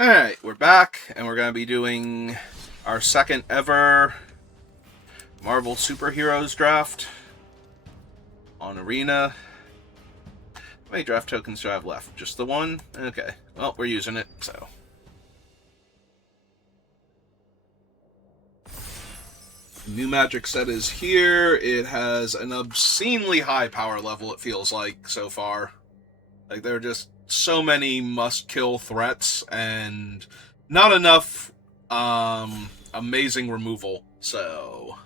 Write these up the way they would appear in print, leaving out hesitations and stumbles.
Alright, we're back, and we're going to be doing our second ever Marvel Superheroes draft on Arena. How many draft tokens do I have left? Just the one? Okay. Well, we're using it, so. New Magic set is here. It has an obscenely high power level, it feels like, so far. Like, there are just so many must-kill threats, and not enough amazing removal, so...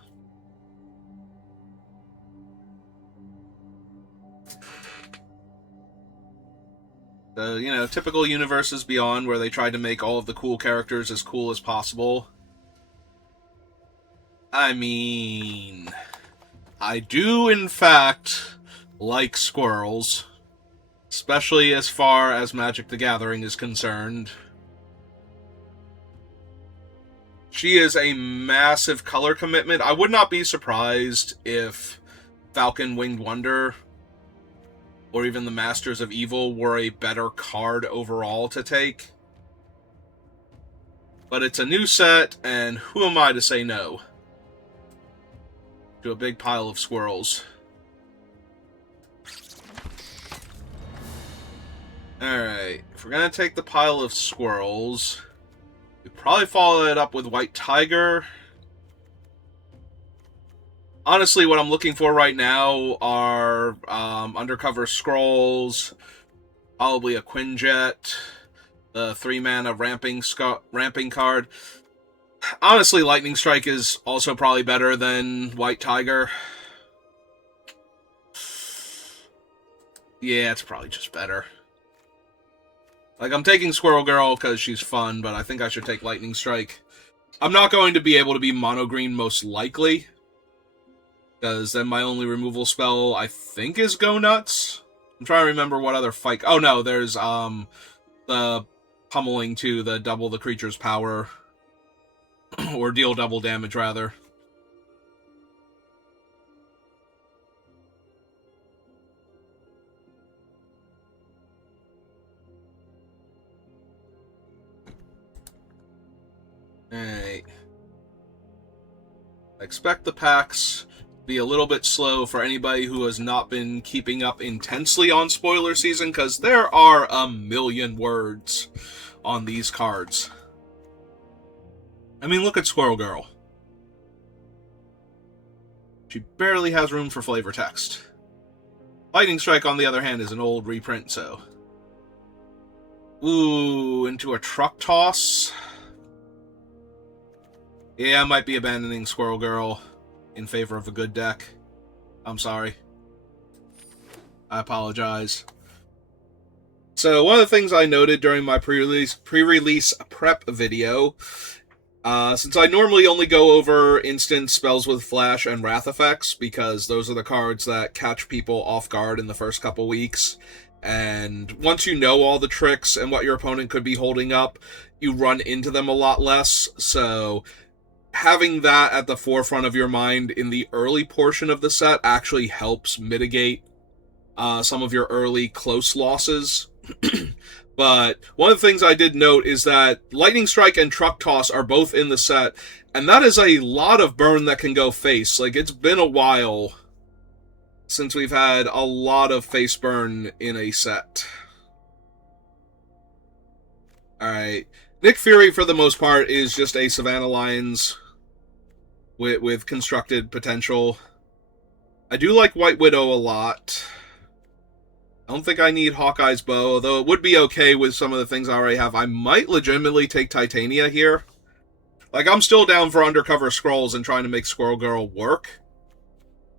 typical Universes Beyond, where they tried to make all of the cool characters as cool as possible. I mean... I do, in fact, like squirrels. Especially as far as Magic the Gathering is concerned. She is a massive color commitment. I would not be surprised if Falcon Winged Wonder or even the Masters of Evil were a better card overall to take. But it's a new set, and who am I to say no to a big pile of squirrels? Alright, if we're going to take the pile of squirrels, we probably follow it up with White Tiger. Honestly, what I'm looking for right now are Undercover Scrolls, probably a Quinjet, the 3-mana ramping card. Honestly, Lightning Strike is also probably better than White Tiger. Yeah, it's probably just better. Like, I'm taking Squirrel Girl because she's fun, but I think I should take Lightning Strike. I'm not going to be able to be mono green most likely, because then my only removal spell, I think, is Go Nuts. I'm trying to remember what other fight... Oh, no, there's the Pummeling too, the double the creature's power. Or deal double damage, rather. Alright. I expect the packs to be a little bit slow for anybody who has not been keeping up intensely on spoiler season, because there are a million words on these cards. I mean, look at Squirrel Girl. She barely has room for flavor text. Lightning Strike, on the other hand, is an old reprint, so... Ooh, into a Truck Toss. Yeah, I might be abandoning Squirrel Girl in favor of a good deck. I'm sorry. I apologize. So, one of the things I noted during my pre-release prep video, since I normally only go over instant spells with flash and wrath effects, because those are the cards that catch people off guard in the first couple weeks, and once you know all the tricks and what your opponent could be holding up, you run into them a lot less, so having that at the forefront of your mind in the early portion of the set actually helps mitigate some of your early close losses. But one of the things I did note is that Lightning Strike and Truck Toss are both in the set, and that is a lot of burn that can go face. Like, it's been a while since we've had a lot of face burn in a set. Alright. Nick Fury, for the most part, is just a Savannah Lions with constructed potential. I do like White Widow a lot. I don't think I need Hawkeye's Bow, although it would be okay with some of the things I already have. I might legitimately take Titania here. Like, I'm still down for Undercover Scrolls and trying to make Squirrel Girl work.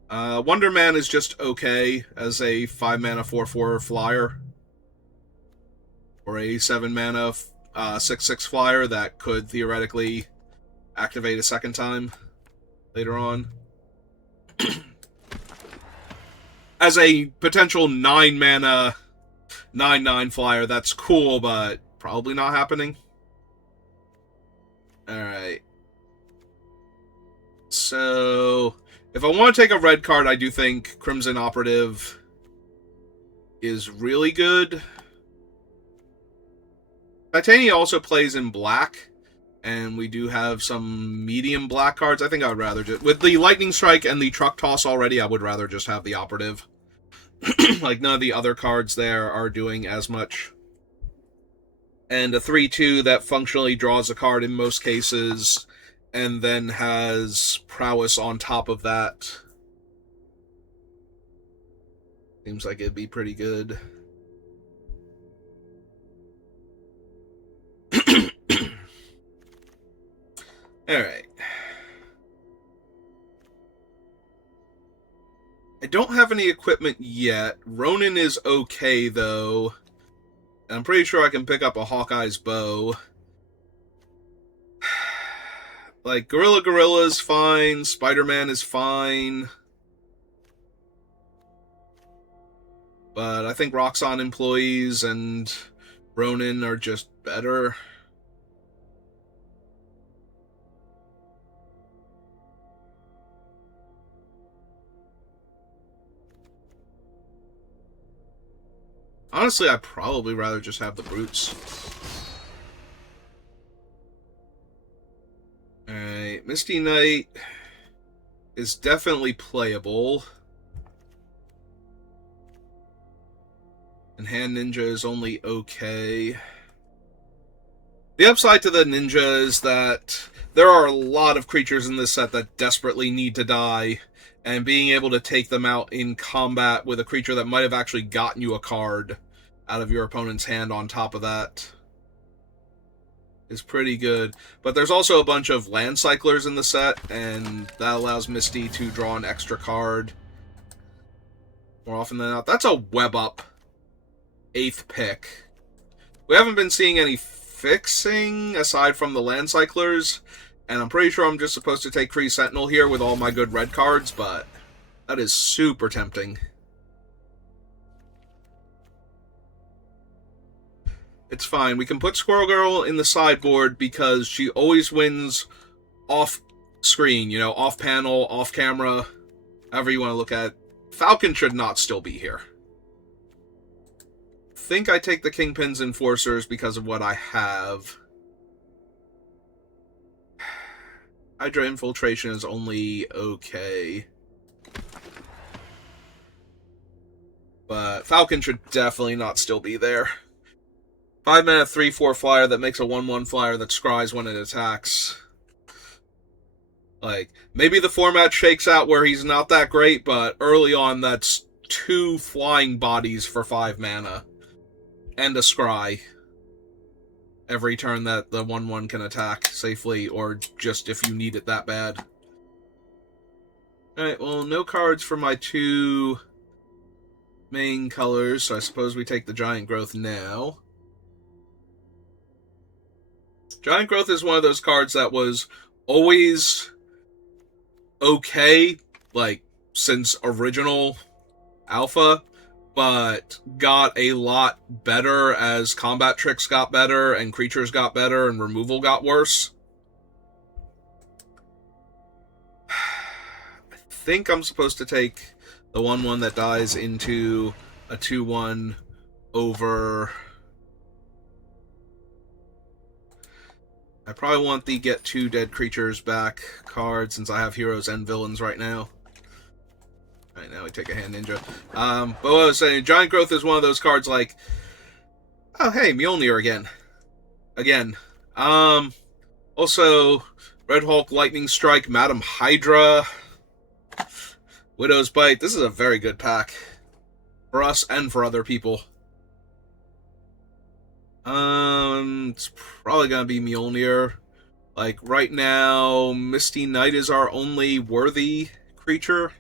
Wonder Man is just okay as a 5-mana 4/4 flyer. Or a 7-mana 6/6 flyer that could theoretically activate a second time later on. As a potential 9-mana 9/9 flyer, that's cool, but probably not happening. Alright. So, if I want to take a red card, I do think Crimson Operative is really good. Titania also plays in black, and we do have some medium black cards. I think I would rather just... With the Lightning Strike and the Truck Toss already, I would rather just have the Operative. Like, none of the other cards there are doing as much. And a 3-2 that functionally draws a card in most cases, and then has prowess on top of that. Seems like it'd be pretty good. Alright. I don't have any equipment yet. Ronin is okay, though. I'm pretty sure I can pick up a Hawkeye's bow. Like, Gorilla's fine. Spider-Man is fine. But I think Roxxon employees and Ronin are just better. Honestly, I'd probably rather just have the Brutes. Alright, Misty Knight is definitely playable. And Hand Ninja is only okay. The upside to the Ninja is that there are a lot of creatures in this set that desperately need to die, and being able to take them out in combat with a creature that might have actually gotten you a card out of your opponent's hand on top of that is pretty good. But there's also a bunch of land cyclers in the set, and that allows Misty to draw an extra card more often than not. That's a web up 8th pick. We haven't been seeing any fixing aside from the land cyclers, and I'm pretty sure I'm just supposed to take Kree Sentinel here with all my good red cards, but that is super tempting. It's fine. We can put Squirrel Girl in the sideboard because she always wins off screen, you know, off panel, off camera, however you want to look at it. Falcon should not still be here. I think I take the Kingpin's Enforcers because of what I have. Hydra Infiltration is only okay. But Falcon should definitely not still be there. 5-mana 3/4 flyer that makes a 1/1 flyer that scries when it attacks. Like, maybe the format shakes out where he's not that great, but early on that's 2 flying bodies for 5 mana. And a scry. Every turn that the 1/1 can attack safely, or just if you need it that bad. Alright, well, no cards for my 2 main colors, so I suppose we take the Giant Growth now. Giant Growth is one of those cards that was always okay, like, since original Alpha, but got a lot better as combat tricks got better, and creatures got better, and removal got worse. I think I'm supposed to take the 1/1 that dies into a 2/1 over... I probably want the get 2 dead creatures back card since I have heroes and villains right now. Alright, now we take a Hand Ninja. But what I was saying, Giant Growth is one of those cards like, oh hey, Mjolnir again. Also, Red Hulk, Lightning Strike, Madam Hydra, Widow's Bite. This is a very good pack for us and for other people. It's probably gonna be Mjolnir. Like, right now, Misty Knight is our only worthy creature.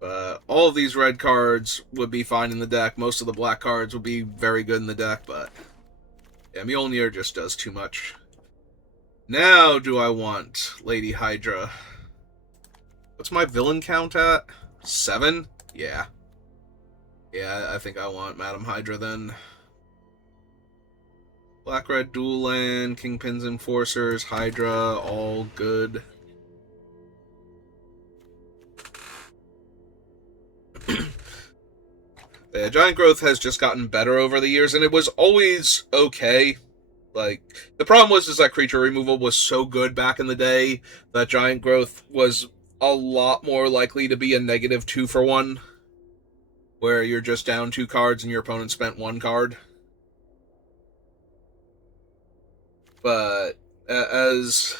But all of these red cards would be fine in the deck. Most of the black cards would be very good in the deck, but yeah, Mjolnir just does too much. Now do I want Lady Hydra? What's my villain count at? 7? Yeah. Yeah, I think I want Madam Hydra then. Black-red dual land, Kingpin's Enforcers, Hydra, all good. Yeah, Giant Growth has just gotten better over the years, and it was always okay. Like, the problem was is that creature removal was so good back in the day that Giant Growth was a lot more likely to be a negative 2 for 1, where you're just down 2 cards and your opponent spent 1 card. But as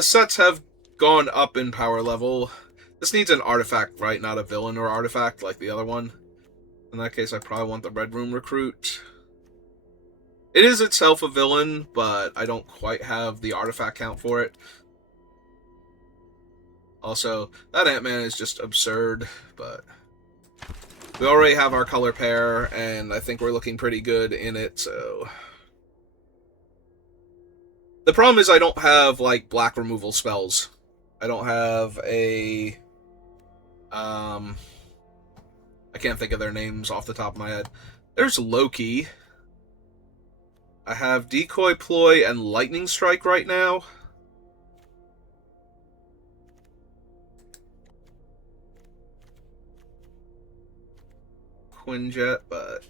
sets have gone up in power level, this needs an artifact, right? Not a villain or artifact like the other one. In that case, I probably want the Red Room Recruit. It is itself a villain, but I don't quite have the artifact count for it. Also, that Ant-Man is just absurd, but we already have our color pair, and I think we're looking pretty good in it, so... The problem is I don't have, like, black removal spells. I don't have a... I can't think of their names off the top of my head. There's Loki. I have Decoy Ploy and Lightning Strike right now. Quinjet, but...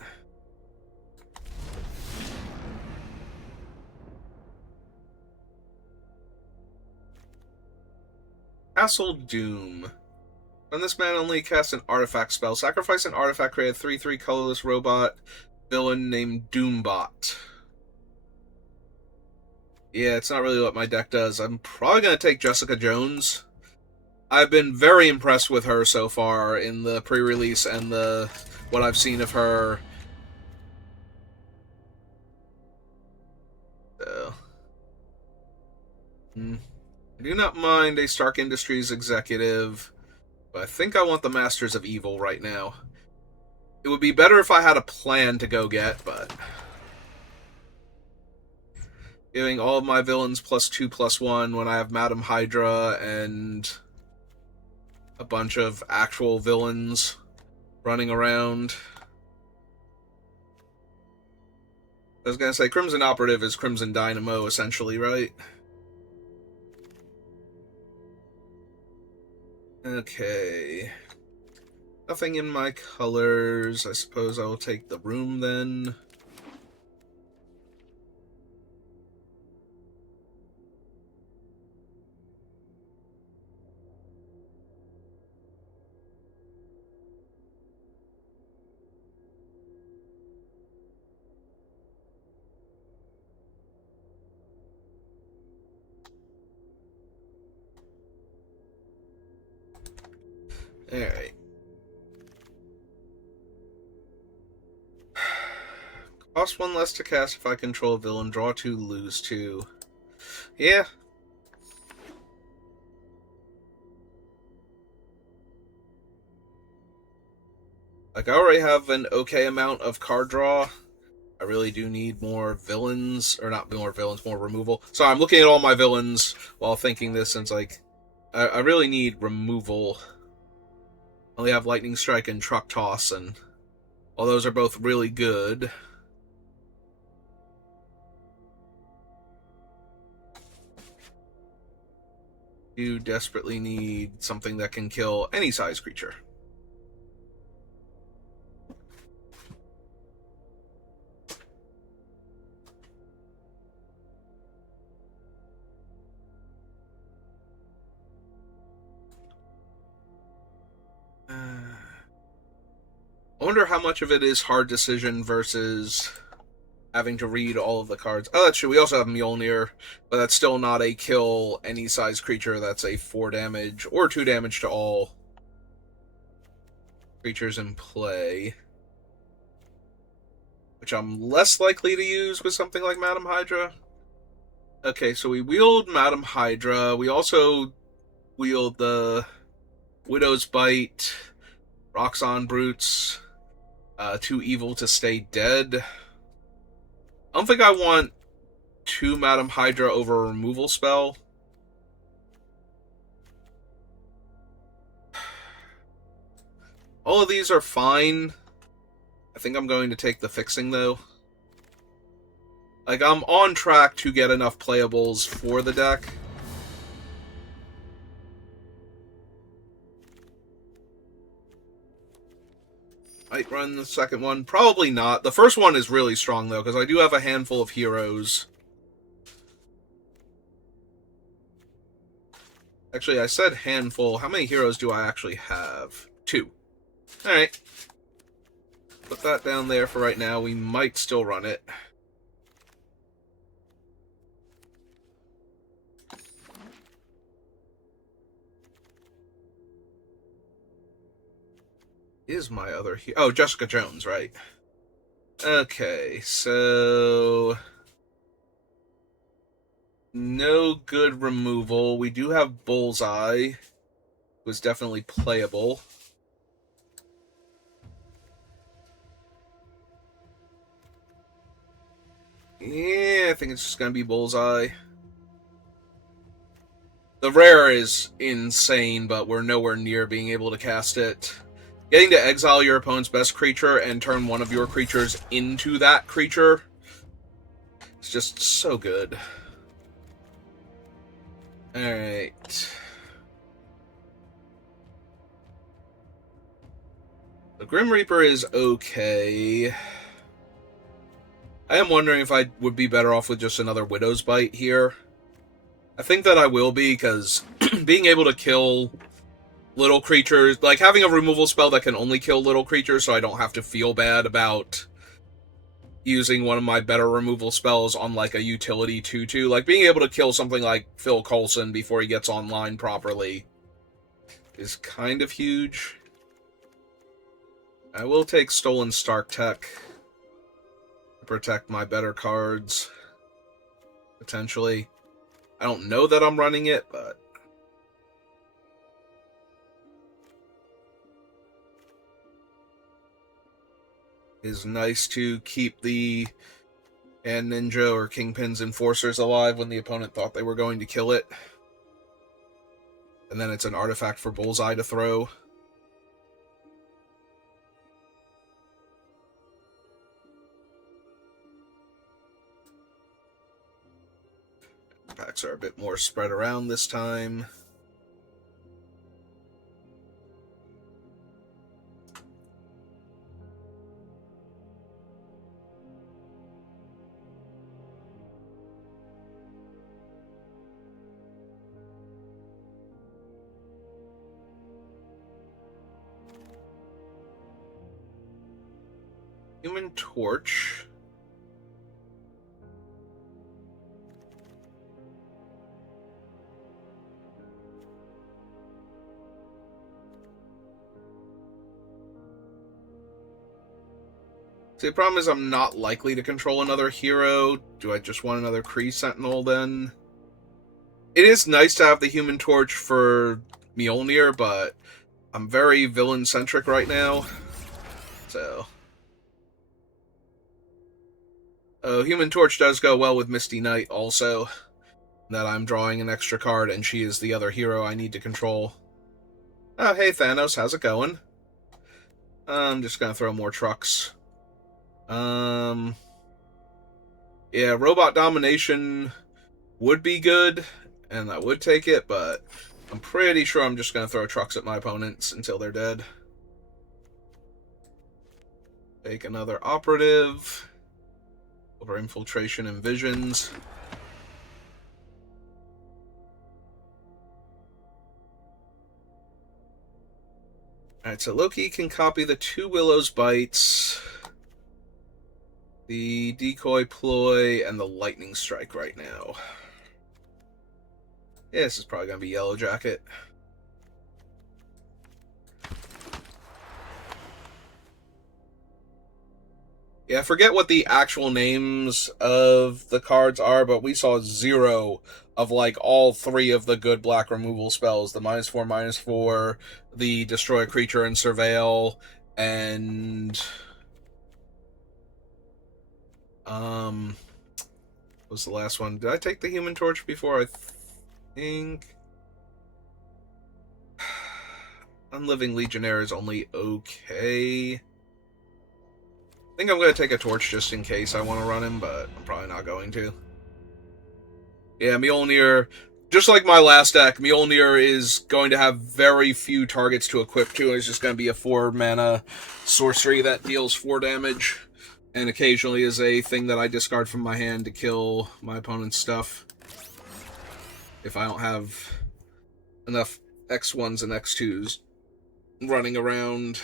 Castle Doom. When this man only casts an artifact spell, sacrifice an artifact, create a 3/3 colorless robot villain named Doombot. Yeah, it's not really what my deck does. I'm probably going to take Jessica Jones. I've been very impressed with her so far in the pre-release and what I've seen of her. So, I do not mind a Stark Industries executive, but I think I want the Masters of Evil right now. It would be better if I had a plan to go get, but... Giving all of my villains +2/+1 when I have Madam Hydra and a bunch of actual villains running around. I was going to say, Crimson Operative is Crimson Dynamo, essentially, right? Okay. Nothing in my colors. I suppose I will take the room then. Alright. Cost 1 less to cast if I control a villain. Draw 2, lose 2. Yeah. Like, I already have an okay amount of card draw. I really do need more villains. Or not more villains, more removal. So I'm looking at all my villains while thinking this, and it's like, I really need removal. I only have Lightning Strike and Truck Toss, and all those are both really good. You desperately need something that can kill any size creature. I wonder how much of it is hard decision versus having to read all of the cards. Oh, that's true. We also have Mjolnir, but that's still not a kill any size creature. That's a 4 damage or 2 damage to all creatures in play, which I'm less likely to use with something like Madam Hydra. Okay, so we wield Madam Hydra. We also wield the Widow's Bite, Roxxon Brutes, too evil to stay dead. I don't think I want 2 Madam Hydra over a removal spell. All of these are fine. I think I'm going to take the fixing, though. Like, I'm on track to get enough playables for the deck. Might run the second one. Probably not. The first one is really strong, though, because I do have a handful of heroes. Actually, I said handful. How many heroes do I actually have? 2. Alright. Put that down there for right now. We might still run it. Is my other hero... Oh, Jessica Jones, right. Okay, so... No good removal. We do have Bullseye, who is definitely playable. Yeah, I think it's just going to be Bullseye. The rare is insane, but we're nowhere near being able to cast it. Getting to exile your opponent's best creature and turn one of your creatures into that creature is just so good. Alright. The Grim Reaper is okay. I am wondering if I would be better off with just another Widow's Bite here. I think that I will be, because being able to kill little creatures, like having a removal spell that can only kill little creatures, so I don't have to feel bad about using one of my better removal spells on like a utility 2/2. Like being able to kill something like Phil Coulson before he gets online properly is kind of huge. I will take Stolen Stark Tech to protect my better cards, potentially. I don't know that I'm running it, but... It's nice to keep the Hand Ninja or Kingpin's Enforcers alive when the opponent thought they were going to kill it. And then it's an artifact for Bullseye to throw. Packs are a bit more spread around this time. Human Torch. See, the problem is I'm not likely to control another hero. Do I just want another Kree Sentinel, then? It is nice to have the Human Torch for Mjolnir, but I'm very villain-centric right now. So... Human Torch does go well with Misty Knight, also. That I'm drawing an extra card, and she is the other hero I need to control. Oh, hey Thanos, how's it going? I'm just gonna throw more trucks. Yeah, Robot Domination would be good, and I would take it, but I'm pretty sure I'm just gonna throw trucks at my opponents until they're dead. Take another Operative. Over Infiltration and Visions. Alright, so Loki can copy the 2 Willow's Bites, the Decoy Ploy, and the Lightning Strike right now. Yeah, this is probably going to be Yellow Jacket. Yeah, I forget what the actual names of the cards are, but we saw 0 of, like, all 3 of the good black removal spells. The -4/-4, the Destroy a Creature and Surveil, and... what was the last one? Did I take the Human Torch before? I think... Unliving Legionnaire is only okay. I think I'm going to take a Torch just in case I want to run him, but I'm probably not going to. Yeah, Mjolnir, Just like my last deck, Mjolnir is going to have very few targets to equip to. It's just going to be a 4-mana sorcery that deals 4 damage, and occasionally is a thing that I discard from my hand to kill my opponent's stuff if I don't have enough X1s and X2s running around.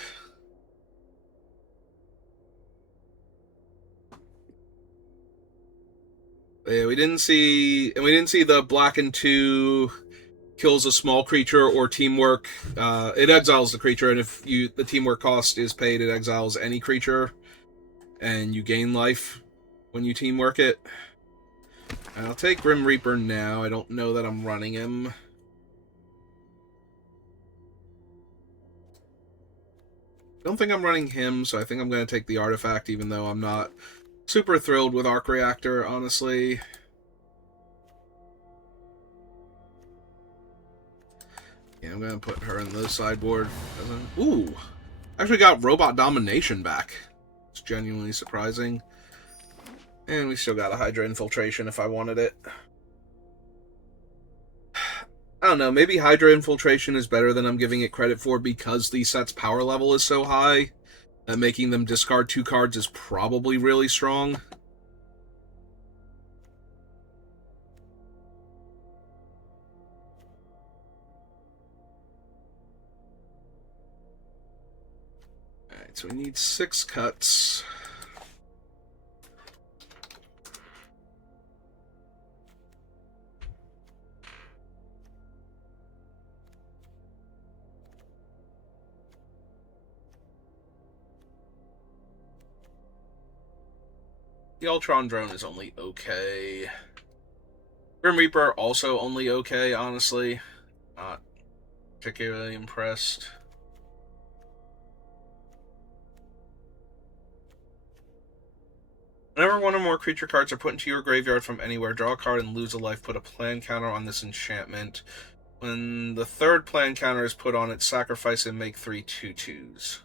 Yeah, we didn't see the black and 2 kills a small creature or teamwork. It exiles the creature, and if the teamwork cost is paid, it exiles any creature, and you gain life when you teamwork it. I'll take Grim Reaper now. I don't know that I'm running him. I don't think I'm running him, so I think I'm going to take the artifact, even though I'm not super thrilled with Arc Reactor, honestly. Yeah, I'm going to put her in the sideboard. Ooh! Actually got Robot Domination back. It's genuinely surprising. And we still got a Hydra Infiltration if I wanted it. I don't know, maybe Hydra Infiltration is better than I'm giving it credit for because the set's power level is so high that making them discard 2 cards is probably really strong. Alright, so we need 6 cuts. The Ultron Drone is only okay. Grim Reaper also only okay, honestly. Not particularly impressed. Whenever one or more creature cards are put into your graveyard from anywhere, draw a card and lose a life. Put a plan counter on this enchantment. When the 3rd plan counter is put on it, sacrifice and make 3 2/2s.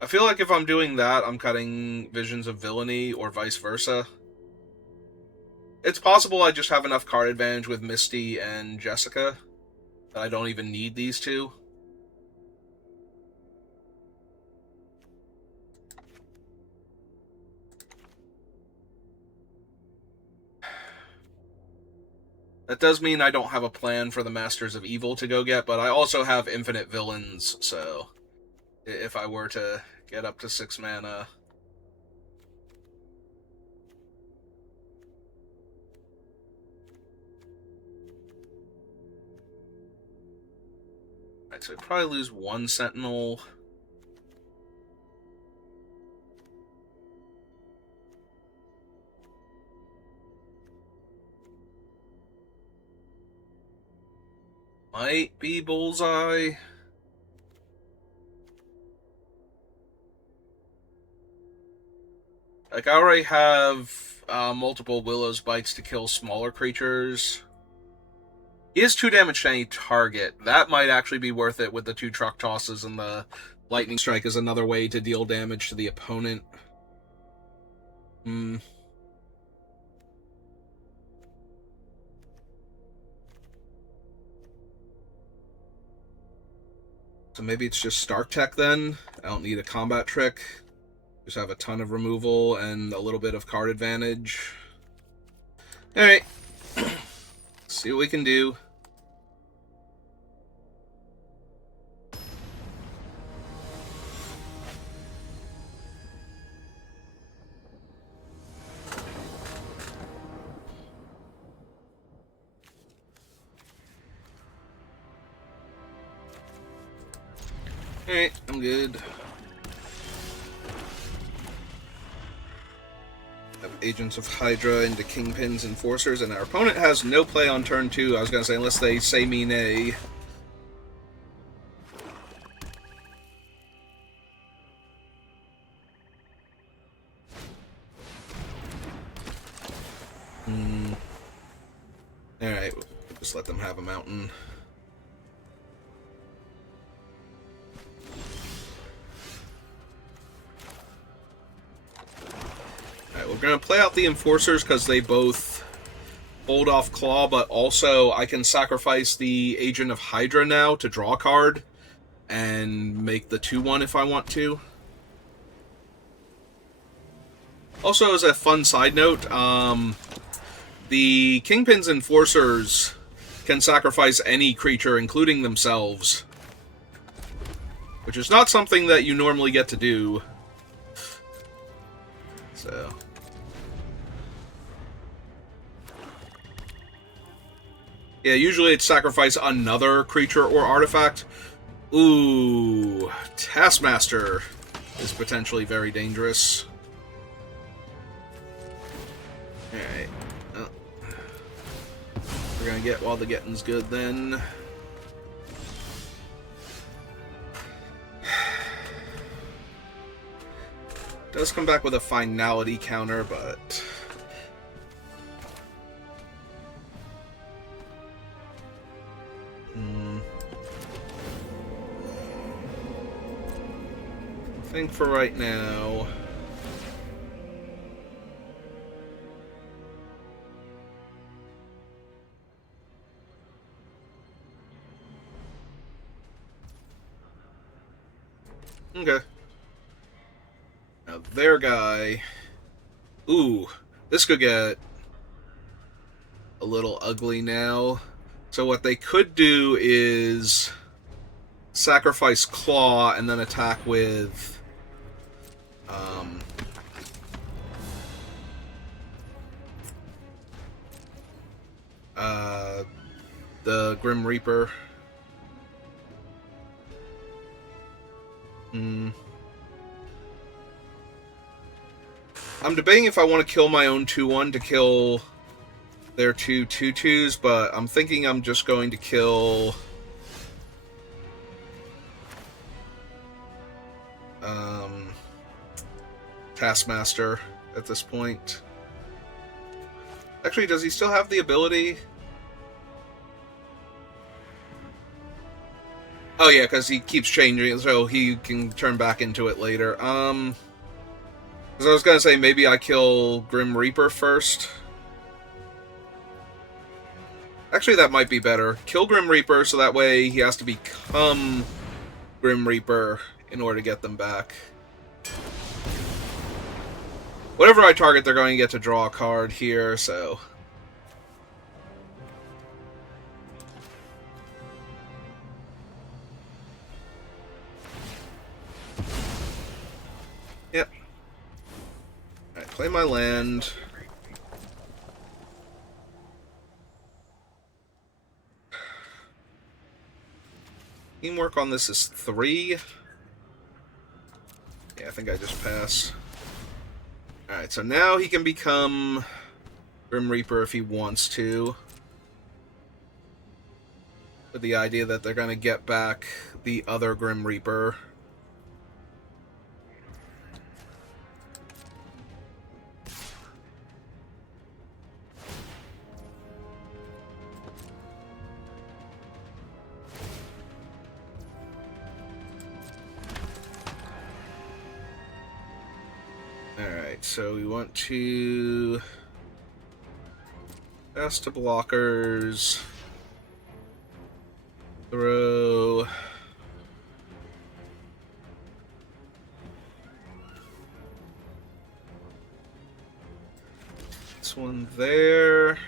I feel like if I'm doing that, I'm cutting Visions of Villainy, or vice versa. It's possible I just have enough card advantage with Misty and Jessica that I don't even need these 2. That does mean I don't have a plan for the Masters of Evil to go get, but I also have infinite villains, so if I were to get up to 6 mana... Alright, so I'd probably lose 1 Sentinel. Might be Bullseye. Like, I already have multiple Willow's Bites to kill smaller creatures. He is 2 damage to any target. That might actually be worth it with the 2 Truck Tosses, and the Lightning Strike is another way to deal damage to the opponent. So maybe it's just Stark Tech then? I don't need a combat trick. Just have a ton of removal and a little bit of card advantage. Alright. See what we can do. Alright, I'm good. Have Agents of Hydra into Kingpins Enforcers, and our opponent has no play on turn 2. I was going to say, unless they say me nay. Alright, we'll just let them have a mountain. Alright, we're going to play out the Enforcers because they both hold off Claw, but also I can sacrifice the Agent of Hydra now to draw a card and make the 2/1 if I want to. Also, as a fun side note, the Kingpin's Enforcers can sacrifice any creature, including themselves, which is not something that you normally get to do. So... yeah, usually it's sacrifice another creature or artifact. Ooh, Taskmaster is potentially very dangerous. Alright. Oh. We're gonna get while the getting's good then. Does come back with a finality counter, but... I think for right now... okay. Now, their guy... ooh, this could get a little ugly now. So what they could do is sacrifice Claw and then attack with... the Grim Reaper. I'm debating if I want to kill my own 2/1 to kill their 2 2/2s, but I'm thinking I'm just going to kill... Taskmaster at this point. Actually, does he still have the ability? Oh yeah, because he keeps changing it, so he can turn back into it later. Because I was gonna say maybe I kill Grim Reaper first. Actually, that might be better. Kill Grim Reaper, so that way he has to become Grim Reaper in order to get them back. Whatever I target, they're going to get to draw a card here, so... yep. Alright, play my land. Teamwork on this is 3. Yeah, I think I just pass. Alright, so now he can become Grim Reaper if he wants to. With the idea that they're going to get back the other Grim Reaper. Alright, so we want to pass to blockers, throw this one there,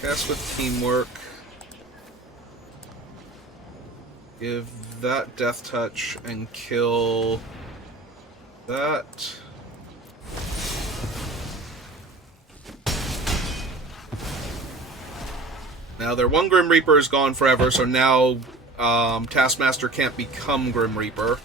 cast with teamwork. Give that Death Touch and kill that. Now their one Grim Reaper is gone forever, so now Taskmaster can't become Grim Reaper.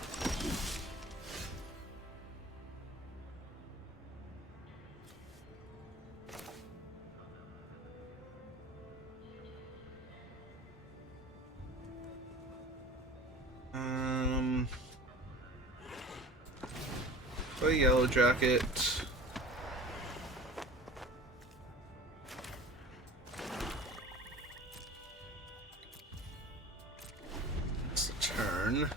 Play Yellow Jacket. It's a turn.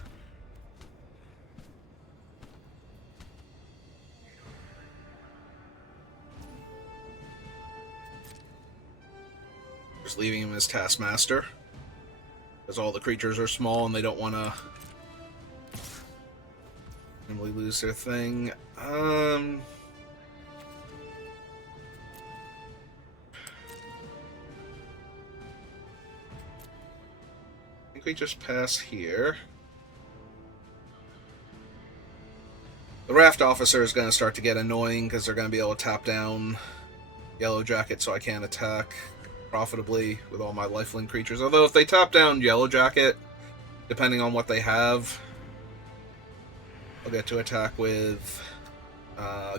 Just leaving him as Taskmaster. Because all the creatures are small and they don't want to normally lose their thing. I think we just pass here. The Raft Officer is going to start to get annoying because they're going to be able to tap down Yellow Jacket so I can't attack profitably with all my lifelink creatures. Although if they tap down Yellow Jacket, depending on what they have, I'll get to attack with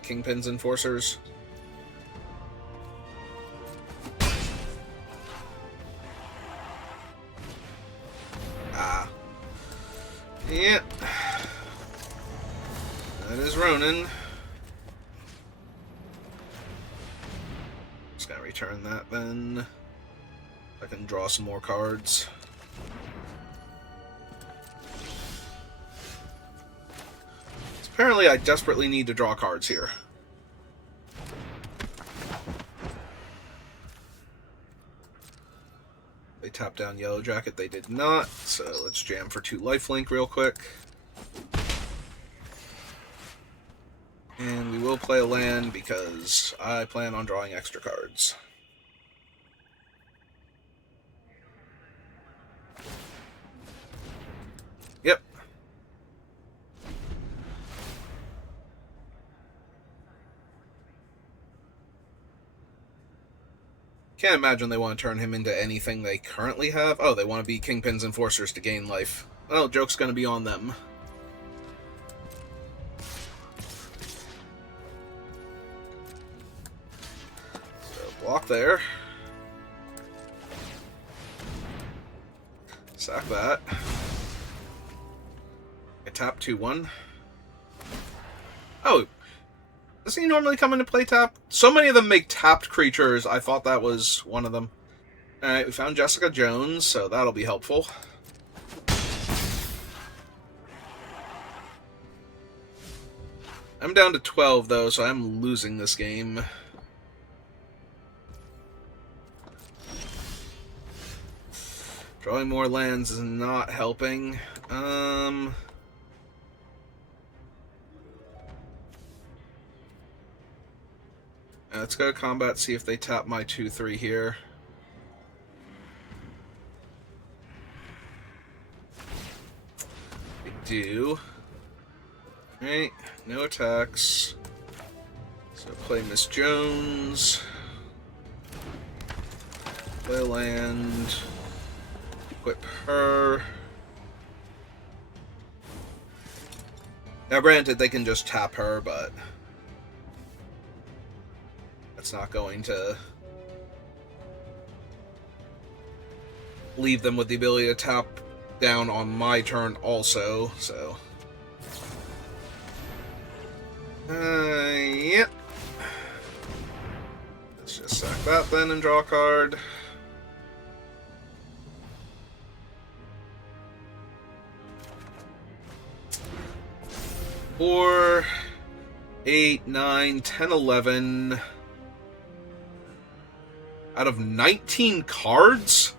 Kingpin's Enforcers. Yeah. That is Ronin. Just gotta return that then. I can draw some more cards. So apparently I desperately need to draw cards here. They tapped down Yellow Jacket, they did not, so let's jam for 2 lifelink real quick. And we will play a land because I plan on drawing extra cards. Yep. Can't imagine they want to turn him into anything they currently have. Oh, they want to be Kingpin's Enforcers to gain life. Well, joke's going to be on them. Block there. Sack that. I tap 2-1. Oh, doesn't he normally come into play tap? So many of them make tapped creatures. I thought that was one of them. Alright, we found Jessica Jones, so that'll be helpful. I'm down to 12, though, so I'm losing this game. Drawing more lands is not helping. Let's go to combat, see if they tap my 2-3 here. They do. Alright, no attacks. So play Miss Jones. Play land. Equip her. Now granted, they can just tap her, but that's not going to leave them with the ability to tap down on my turn also, so. Yep. Let's just sack that then and draw a card. 4, 8, 9, 10, 11. Out of 19 cards?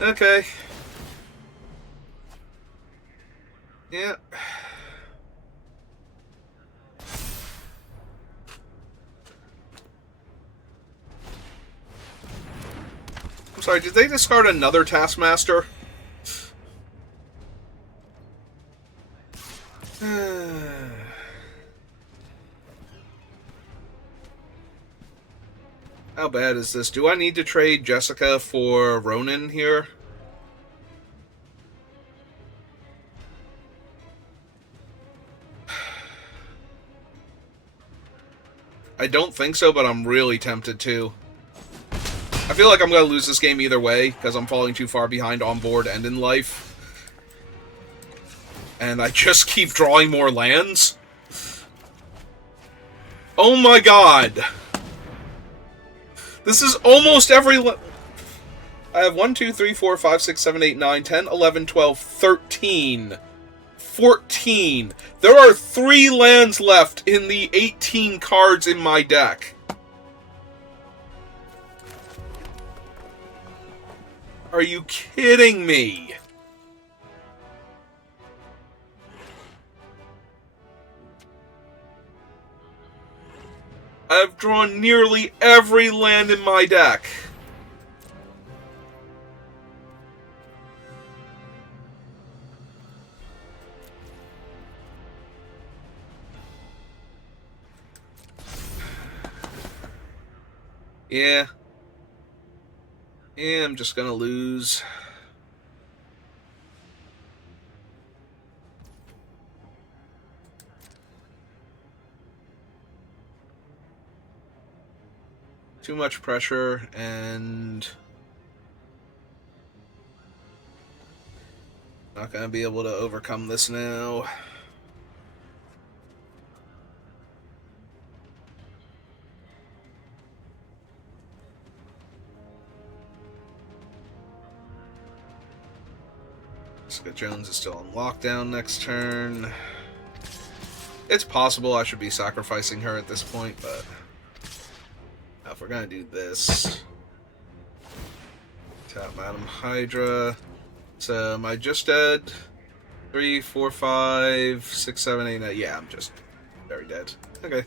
Okay. Yeah. I'm sorry, did they discard another Taskmaster? How bad is this? Do I need to trade Jessica for Ronin here? I don't think so, but I'm really tempted to. I feel like I'm going to lose this game either way, because I'm falling too far behind on board and in life. And I just keep drawing more lands. Oh my god! This is almost every... I have 1, 2, 3, 4, 5, 6, 7, 8, 9, 10, 11, 12, 13, 14. There are 3 lands left in the 18 cards in my deck. Are you kidding me? I've drawn nearly every land in my deck. Yeah. Yeah, I'm just gonna lose. Too much pressure, and not gonna be able to overcome this now. Jessica Jones is still on lockdown next turn. It's possible I should be sacrificing her at this point, but if we're gonna do this, tap Madam Hydra. So am I just dead? 3, 4, 5, 6, 7, 8, 9. Yeah, I'm just very dead. Okay.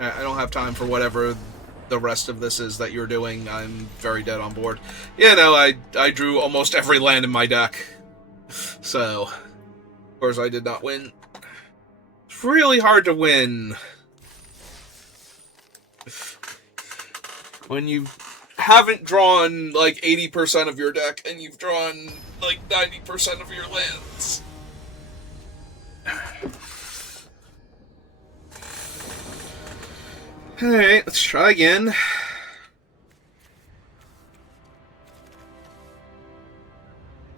I don't have time for whatever the rest of this is that you're doing. I'm very dead on board. Yeah, no, I drew almost every land in my deck. So, of course, I did not win. It's really hard to win when you haven't drawn like 80% of your deck and you've drawn like 90% of your lands. Alright, let's try again.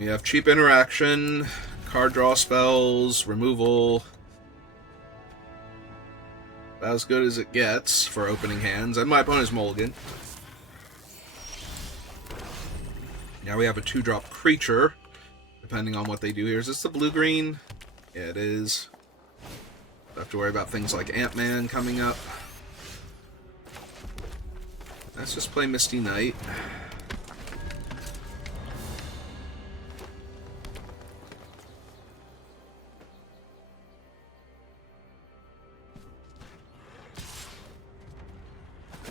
We have cheap interaction, card draw spells, removal. About as good as it gets for opening hands. And my opponent's mulligan. Now we have a 2-drop creature, depending on what they do here. Is this the blue-green? Yeah, it is. Don't have to worry about things like Ant-Man coming up. Let's just play Misty Knight.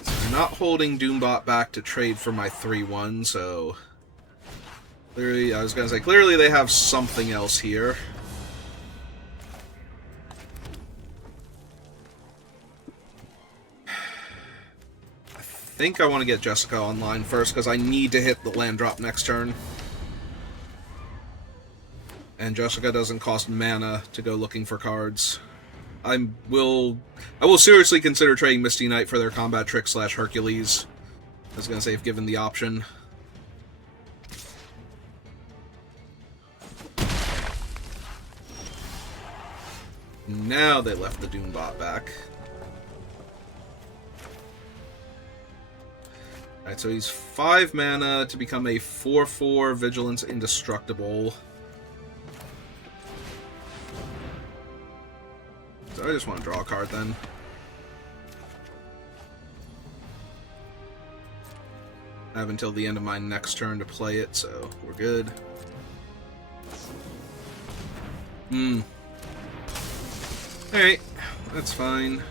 I'm not holding Doombot back to trade for my 3/1, so clearly, I was gonna say, clearly they have something else here. I think I want to get Jessica online first, because I need to hit the land drop next turn. And Jessica doesn't cost mana to go looking for cards. I will seriously consider trading Misty Knight for their Combat Trick / Hercules. I was gonna say, if given the option. Now they left the Doombot back. Alright, so he's 5 mana to become a 4/4 Vigilance Indestructible. So I just want to draw a card then. I have until the end of my next turn to play it, so we're good. Alright, that's fine.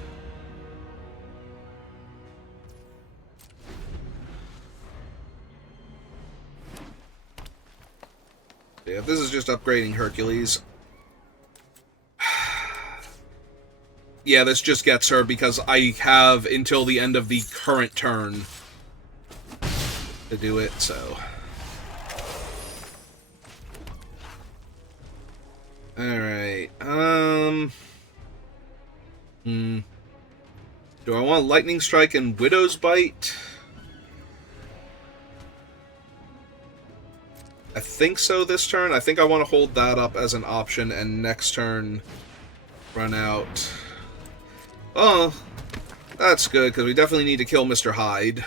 Yeah, this is just upgrading Hercules. Yeah, this just gets her because I have until the end of the current turn to do it, so. Alright, do I want Lightning Strike and Widow's Bite? I think so this turn. I think I want to hold that up as an option, and next turn run out. Oh, that's good, because we definitely need to kill Mr. Hyde.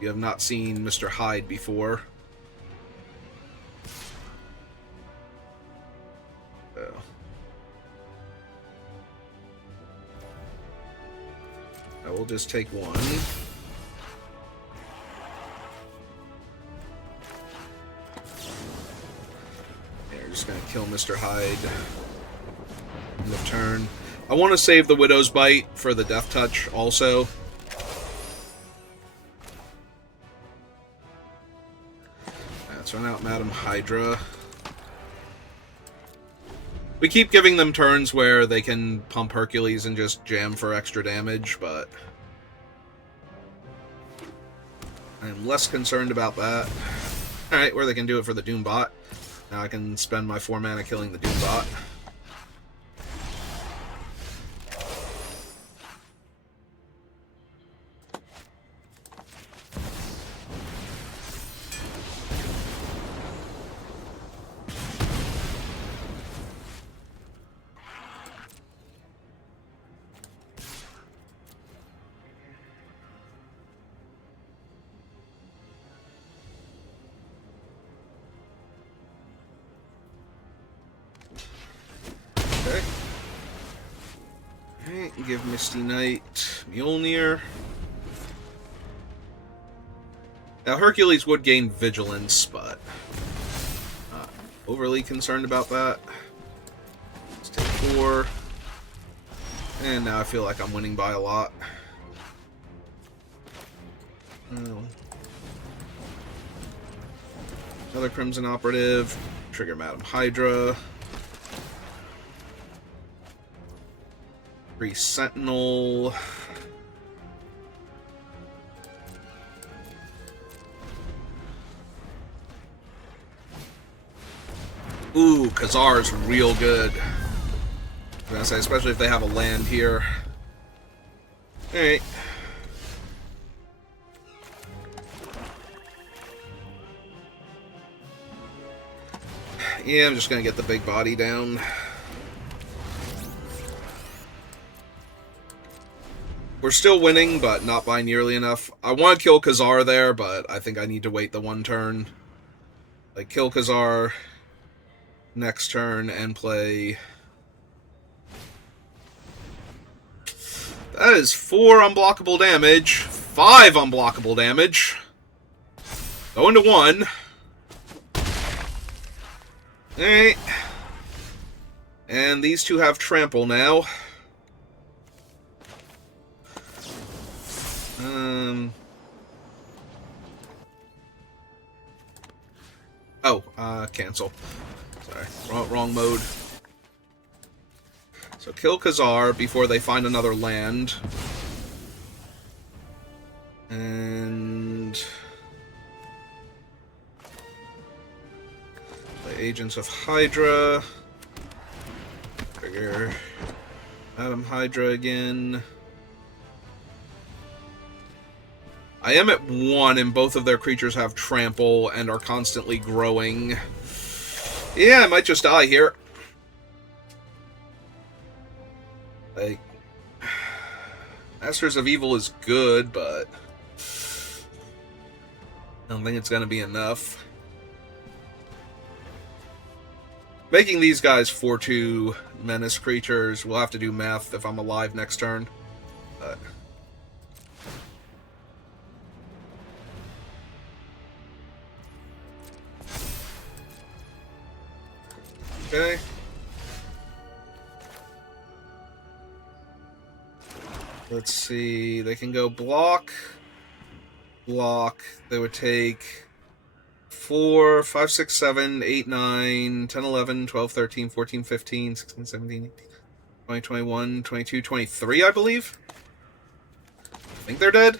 You have not seen Mr. Hyde before. So. I will just take 1. We're just gonna kill Mr. Hyde. End of turn. I want to save the Widow's Bite for the Death Touch also. Let's run out Madam Hydra. We keep giving them turns where they can pump Hercules and just jam for extra damage, but I'm less concerned about that. Alright, or they can do it for the Doombot. Now I can spend my 4 mana killing the Doombot. Okay. Alright, give Misty Knight Mjolnir. Now Hercules would gain Vigilance, but not overly concerned about that. Let's take 4. And now I feel like I'm winning by a lot. Another Crimson Operative. Trigger Madam Hydra. 3 Sentinel. Ooh, Khazar's real good. I'm gonna say, especially if they have a land here. Alright. Yeah, I'm just gonna get the big body down. We're still winning, but not by nearly enough. I want to kill Khazar there, but I think I need to wait the 1 turn. Like, kill Khazar next turn and play... That is 4 unblockable damage. 5 unblockable damage. Going to 1. Alright. And these two have trample now. Cancel. Sorry, wrong mode. So kill Khazar before they find another land. And play Agents of Hydra. Trigger Madam Hydra again. I am at 1, and both of their creatures have trample and are constantly growing. Yeah, I might just die here. Like, Masters of Evil is good, but I don't think it's going to be enough. Making these guys 4/2 menace creatures, we'll have to do math if I'm alive next turn. But okay. Let's see. They can go block. Block. They would take 4, 5, 6, 7, 8, 9, 10, 11, 12, 13, 14, 15, 16, 17, 18, 20, 21, 22, 23, I believe. I think they're dead.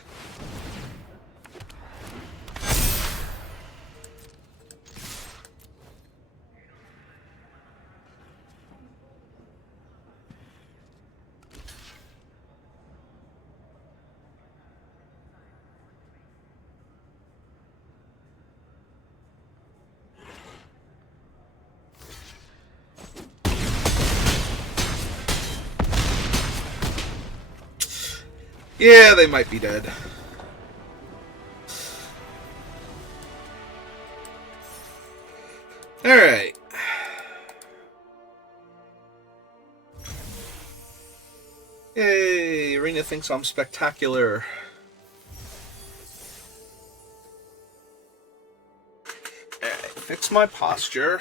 Yeah, they might be dead. Alright. Yay, Arena thinks I'm spectacular. Alright, fix my posture.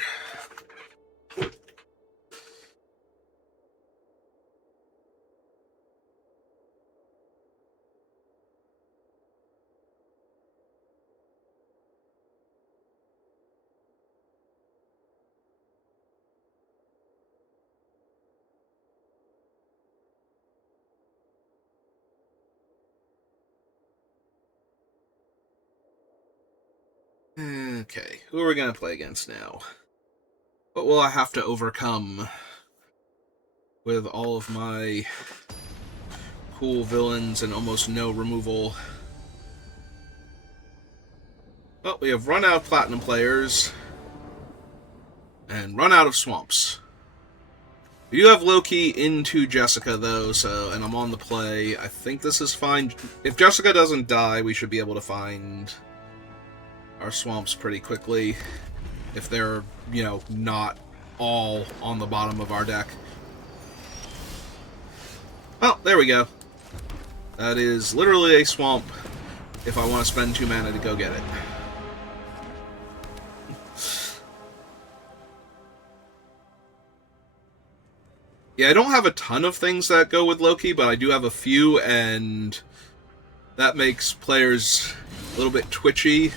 Okay, who are we going to play against now? What will I have to overcome with all of my cool villains and almost no removal? Well, we have run out of platinum players and run out of swamps. We do have Loki into Jessica, though, and I'm on the play. I think this is fine. If Jessica doesn't die, we should be able to find our swamps pretty quickly. If they're, not all on the bottom of our deck. Well, there we go. That is literally a swamp if I want to spend 2 mana to go get it. Yeah, I don't have a ton of things that go with Loki, but I do have a few, and that makes players a little bit twitchy.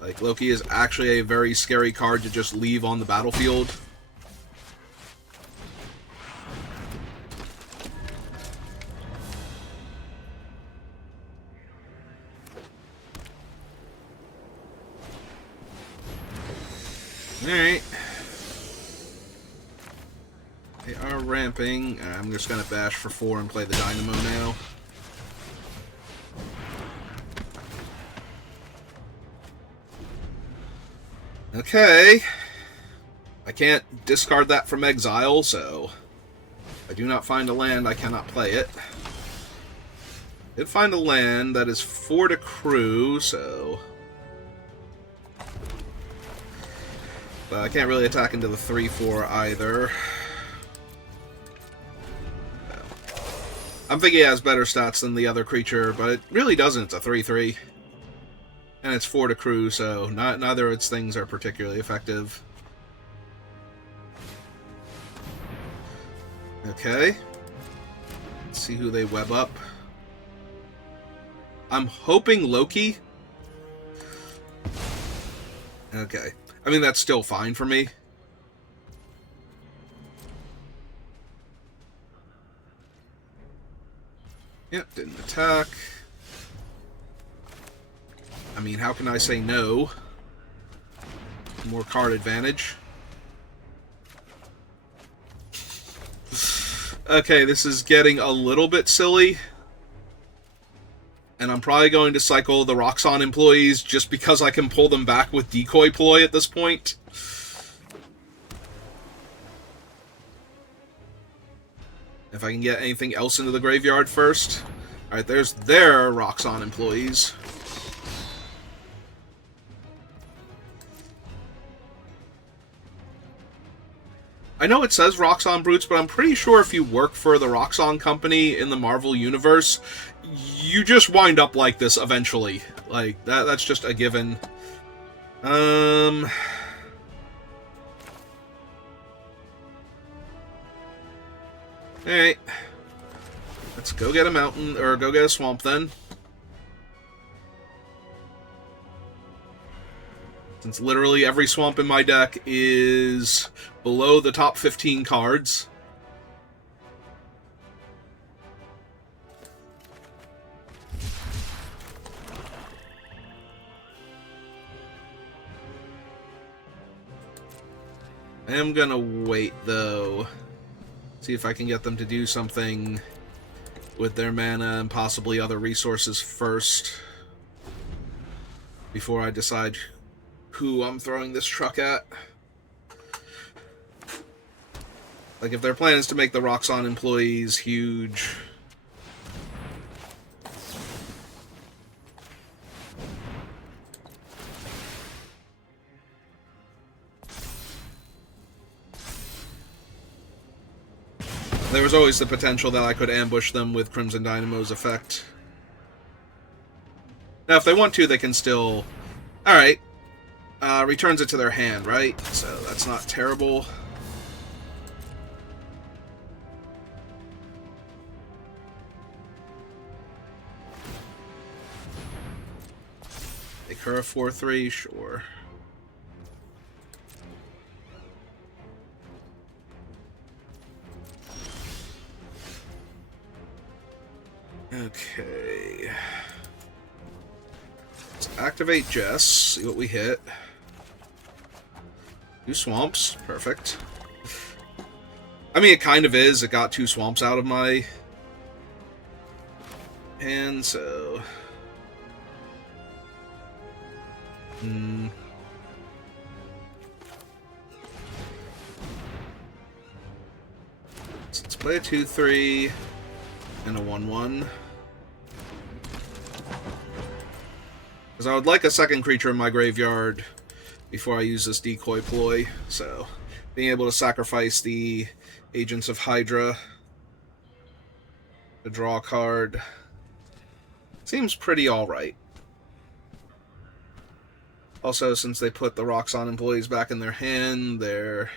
Like, Loki is actually a very scary card to just leave on the battlefield. Alright. They are ramping. I'm just going to bash for 4 and play the Dynamo now. Okay. I can't discard that from exile, so if I do not find a land, I cannot play it. Did find a land that is 4 to crew, so... But I can't really attack into the 3/4 either. No. I'm thinking it has better stats than the other creature, but it really doesn't. It's a 3/3. And it's 4 to crew, so neither of its things are particularly effective. Okay. Let's see who they web up. I'm hoping Loki. Okay. I mean, that's still fine for me. Yep, didn't attack. I mean, how can I say no? More card advantage. Okay, this is getting a little bit silly. And I'm probably going to cycle the Roxxon employees just because I can pull them back with Decoy Ploy at this point. If I can get anything else into the graveyard first. Alright, there's their Roxxon employees. I know it says Roxxon Brutes, but I'm pretty sure if you work for the Roxxon company in the Marvel Universe, you just wind up like this eventually. Like, that's just a given. Alright. Let's go get a mountain, or go get a swamp then. Since literally every swamp in my deck is below the top 15 cards. I am gonna wait, though. See if I can get them to do something with their mana and possibly other resources first. Before I decide who I'm throwing this truck at. Like, if their plan is to make the Roxxon employees huge... There was always the potential that I could ambush them with Crimson Dynamo's effect. Now, if they want to, they can still... Alright. Returns it to their hand, right? So that's not terrible. Make her a 4/3, sure. Okay. Let's activate Jess, see what we hit. 2 swamps, perfect. I mean, it kind of is. It got 2 swamps out of my hand, so... So let's play a 2-3 and a 1-1. Because I would like a second creature in my graveyard before I use this decoy ploy, so being able to sacrifice the Agents of Hydra to draw a card seems pretty alright. Also, since they put the Roxxon employees back in their hand, their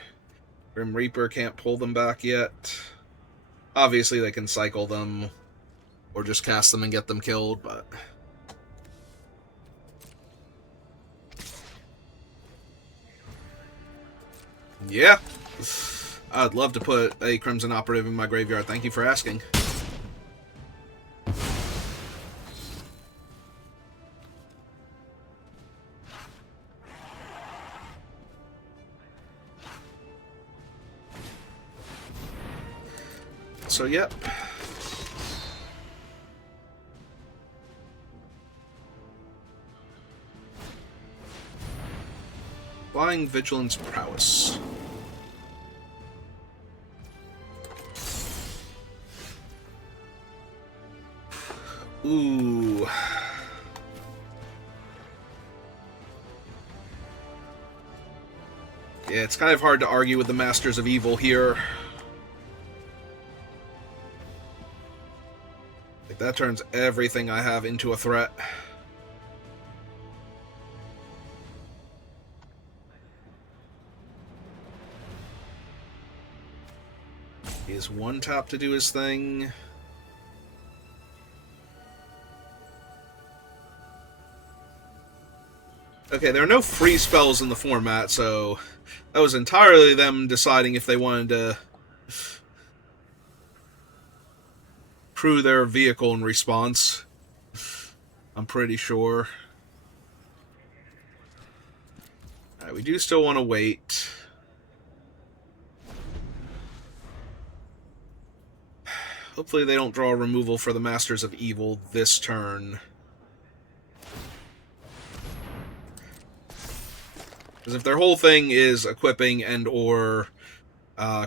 Grim Reaper can't pull them back yet. Obviously, they can cycle them or just cast them and get them killed, but... Yeah. I'd love to put a Crimson Operative in my graveyard. Thank you for asking. So, yep. Flying Vigilance Prowess. Ooh. Yeah, it's kind of hard to argue with the Masters of Evil here. Like, that turns everything I have into a threat. He has 1 tap to do his thing. Okay, there are no free spells in the format, so that was entirely them deciding if they wanted to crew their vehicle in response. I'm pretty sure. Alright, we do still want to wait. Hopefully they don't draw removal for the Masters of Evil this turn. Because if their whole thing is equipping and or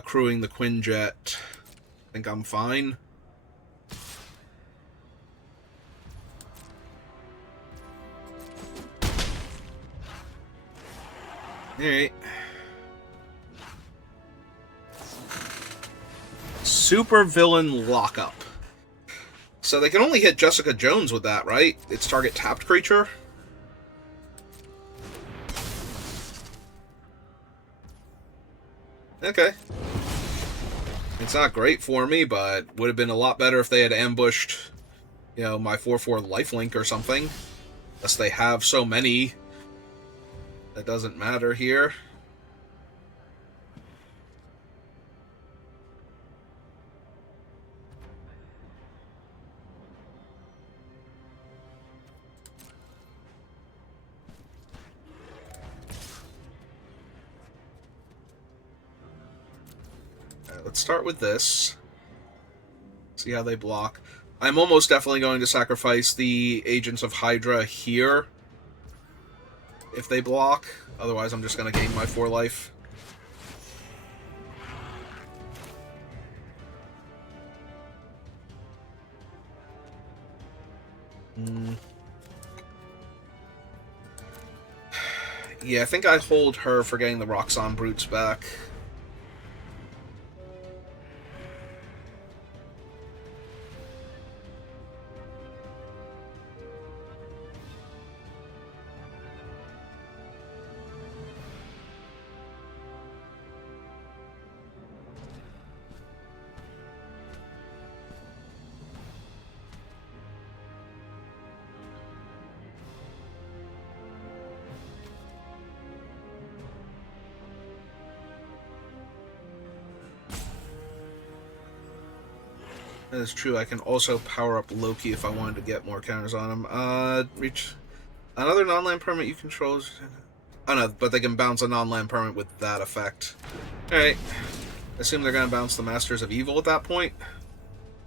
crewing the Quinjet, I think I'm fine. Alright. Super Villain Lockup. So they can only hit Jessica Jones with that, right? It's target tapped creature? Okay. It's not great for me, but would have been a lot better if they had ambushed, you know, my 4/4 lifelink or something. Unless they have so many. That doesn't matter here. Let's start with this. See how they block. I'm almost definitely going to sacrifice the Agents of Hydra here if they block. Otherwise, I'm just going to gain my 4 life. Yeah, I think I hold her for getting the Roxxon Brutes back. That is true. I can also power up Loki if I wanted to get more counters on him. Reach. Another non-land permanent you control. Oh no, but they can bounce a non-land permanent with that effect. Alright. Assume they're going to bounce the Masters of Evil at that point.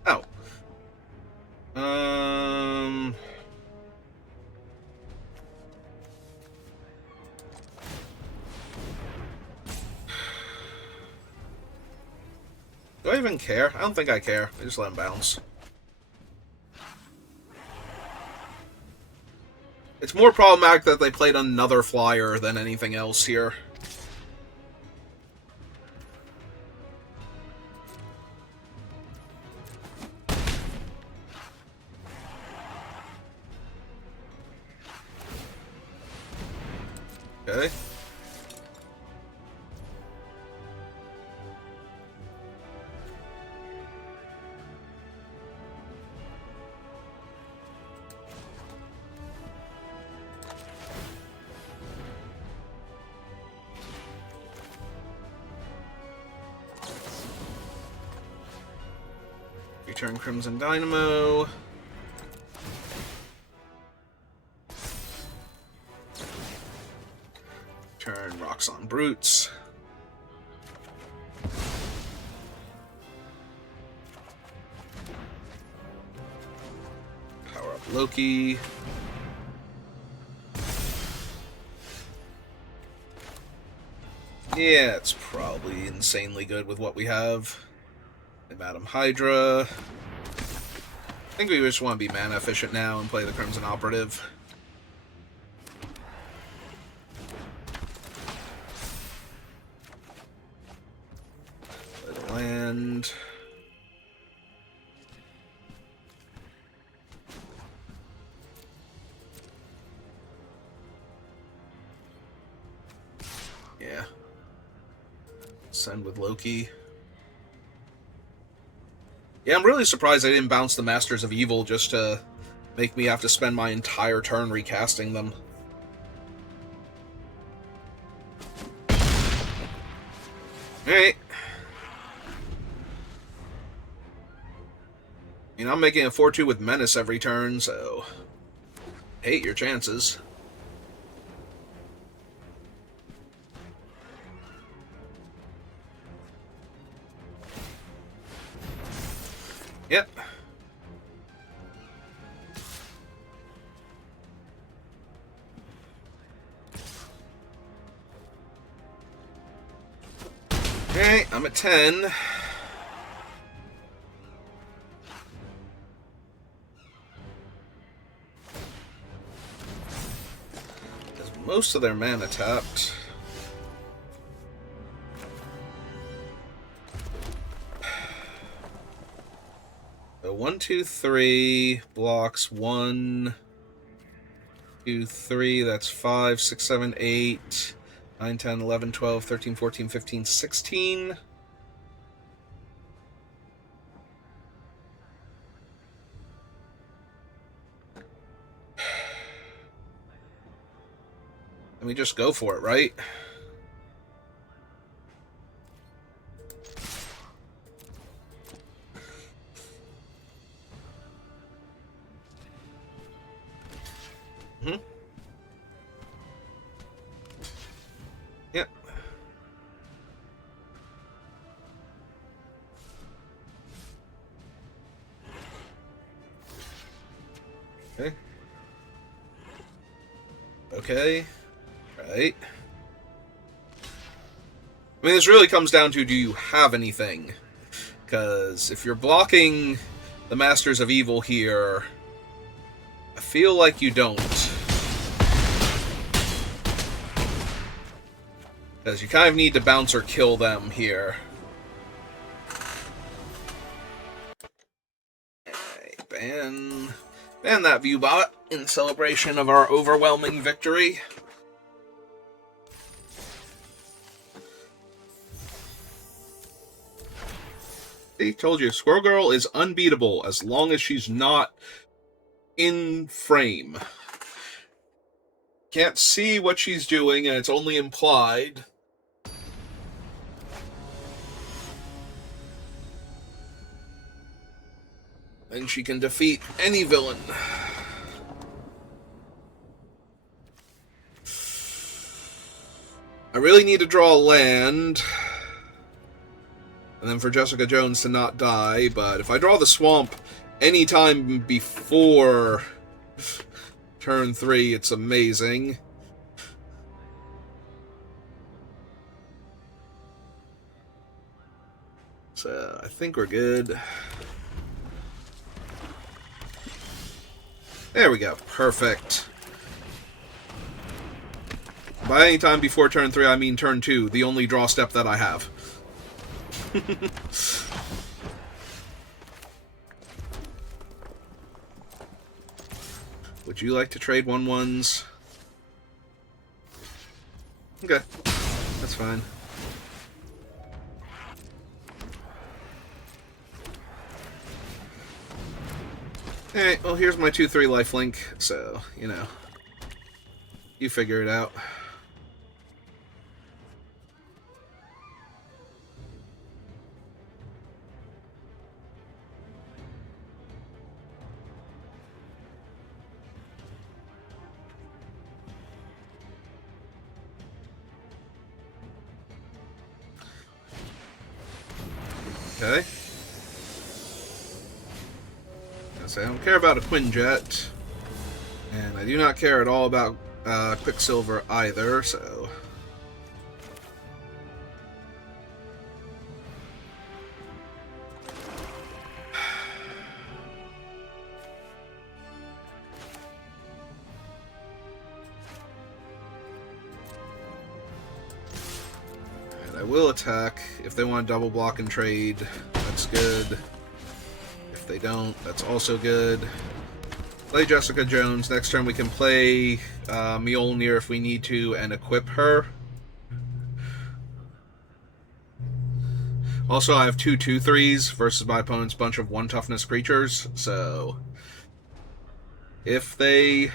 Oh. Do I even care? I don't think I care. I just let them bounce. It's more problematic that they played another flyer than anything else here. Okay. Return Crimson Dynamo. Turn Roxxon Brutes. Power up Loki. Yeah, it's probably insanely good with what we have. And Madam Hydra. I think we just want to be mana efficient now and play the Crimson Operative. Land. Yeah. Send with Loki. Yeah, I'm really surprised I didn't bounce the Masters of Evil just to make me have to spend my entire turn recasting them. Alright. You know, I'm making a 4-2 with Menace every turn, so hate your chances. Yep. Okay, I'm at 10. Because most of their mana tapped. So 1, 2, 3 blocks 1, 2, 3. That's 5, 6, 7, 8, 9, 10, 11, 12, 13, 14, 15, 16. Let me just go for it, right? Yep. Okay. Okay. Right. I mean, this really comes down to, do you have anything? Because if you're blocking the Masters of Evil here, I feel like you don't. Because you kind of need to bounce or kill them here. Alright, ban that viewbot in celebration of our overwhelming victory. I told you, Squirrel Girl is unbeatable as long as she's not in frame. Can't see what she's doing, and it's only implied. And she can defeat any villain. I really need to draw land, and then for Jessica Jones to not die, but if I draw the swamp anytime before turn 3, it's amazing. So, I think we're good. There we go. Perfect. By any time before turn 3, I mean turn 2, the only draw step that I have. Would you like to trade 1/1s? Okay. That's fine. Alright, well here's my 2/3 lifelink, so, you know. You figure it out. Okay. So I don't care about a Quinjet, and I do not care at all about Quicksilver either, so... I will attack. If they want to double block and trade, that's good. If they don't, that's also good. Play Jessica Jones. Next turn we can play Mjolnir if we need to and equip her. Also, I have 2 2/3s versus my opponent's bunch of 1 toughness creatures, so if they...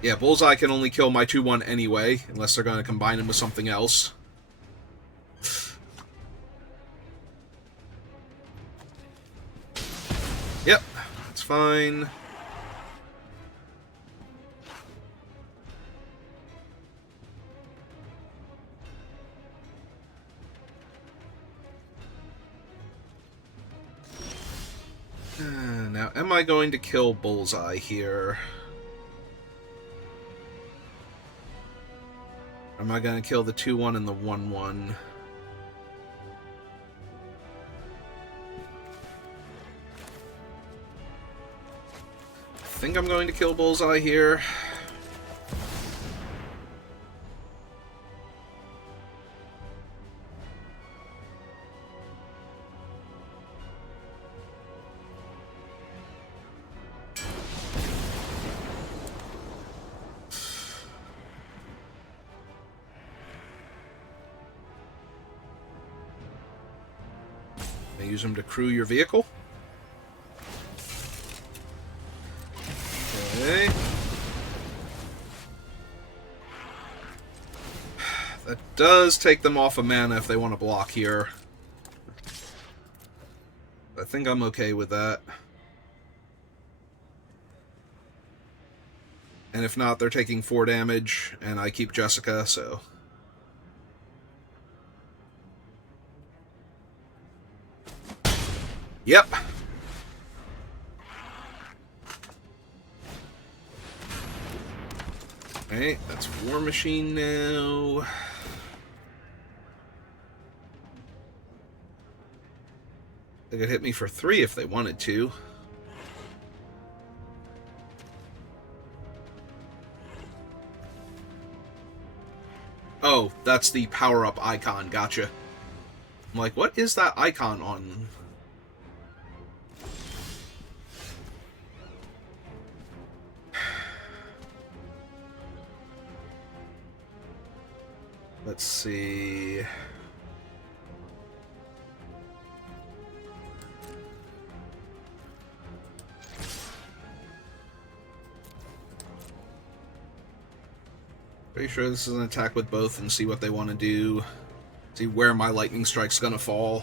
Yeah, Bullseye can only kill my 2/1 anyway, unless they're going to combine him with something else. Yep, that's fine. Now, am I going to kill Bullseye here? Or am I going to kill the 2/1 and the 1/1? I think I'm going to kill Bullseye here. Use them to crew your vehicle. Okay. That does take them off of mana if they want to block here. I think I'm okay with that. And if not, they're taking 4 damage, and I keep Jessica, so... Yep. Alright, that's War Machine now. They could hit me for 3 if they wanted to. Oh, that's the power-up icon, gotcha. I'm like, what is that icon on? Let's see... Pretty sure this is an attack with both and see what they want to do. See where my lightning strike's gonna fall.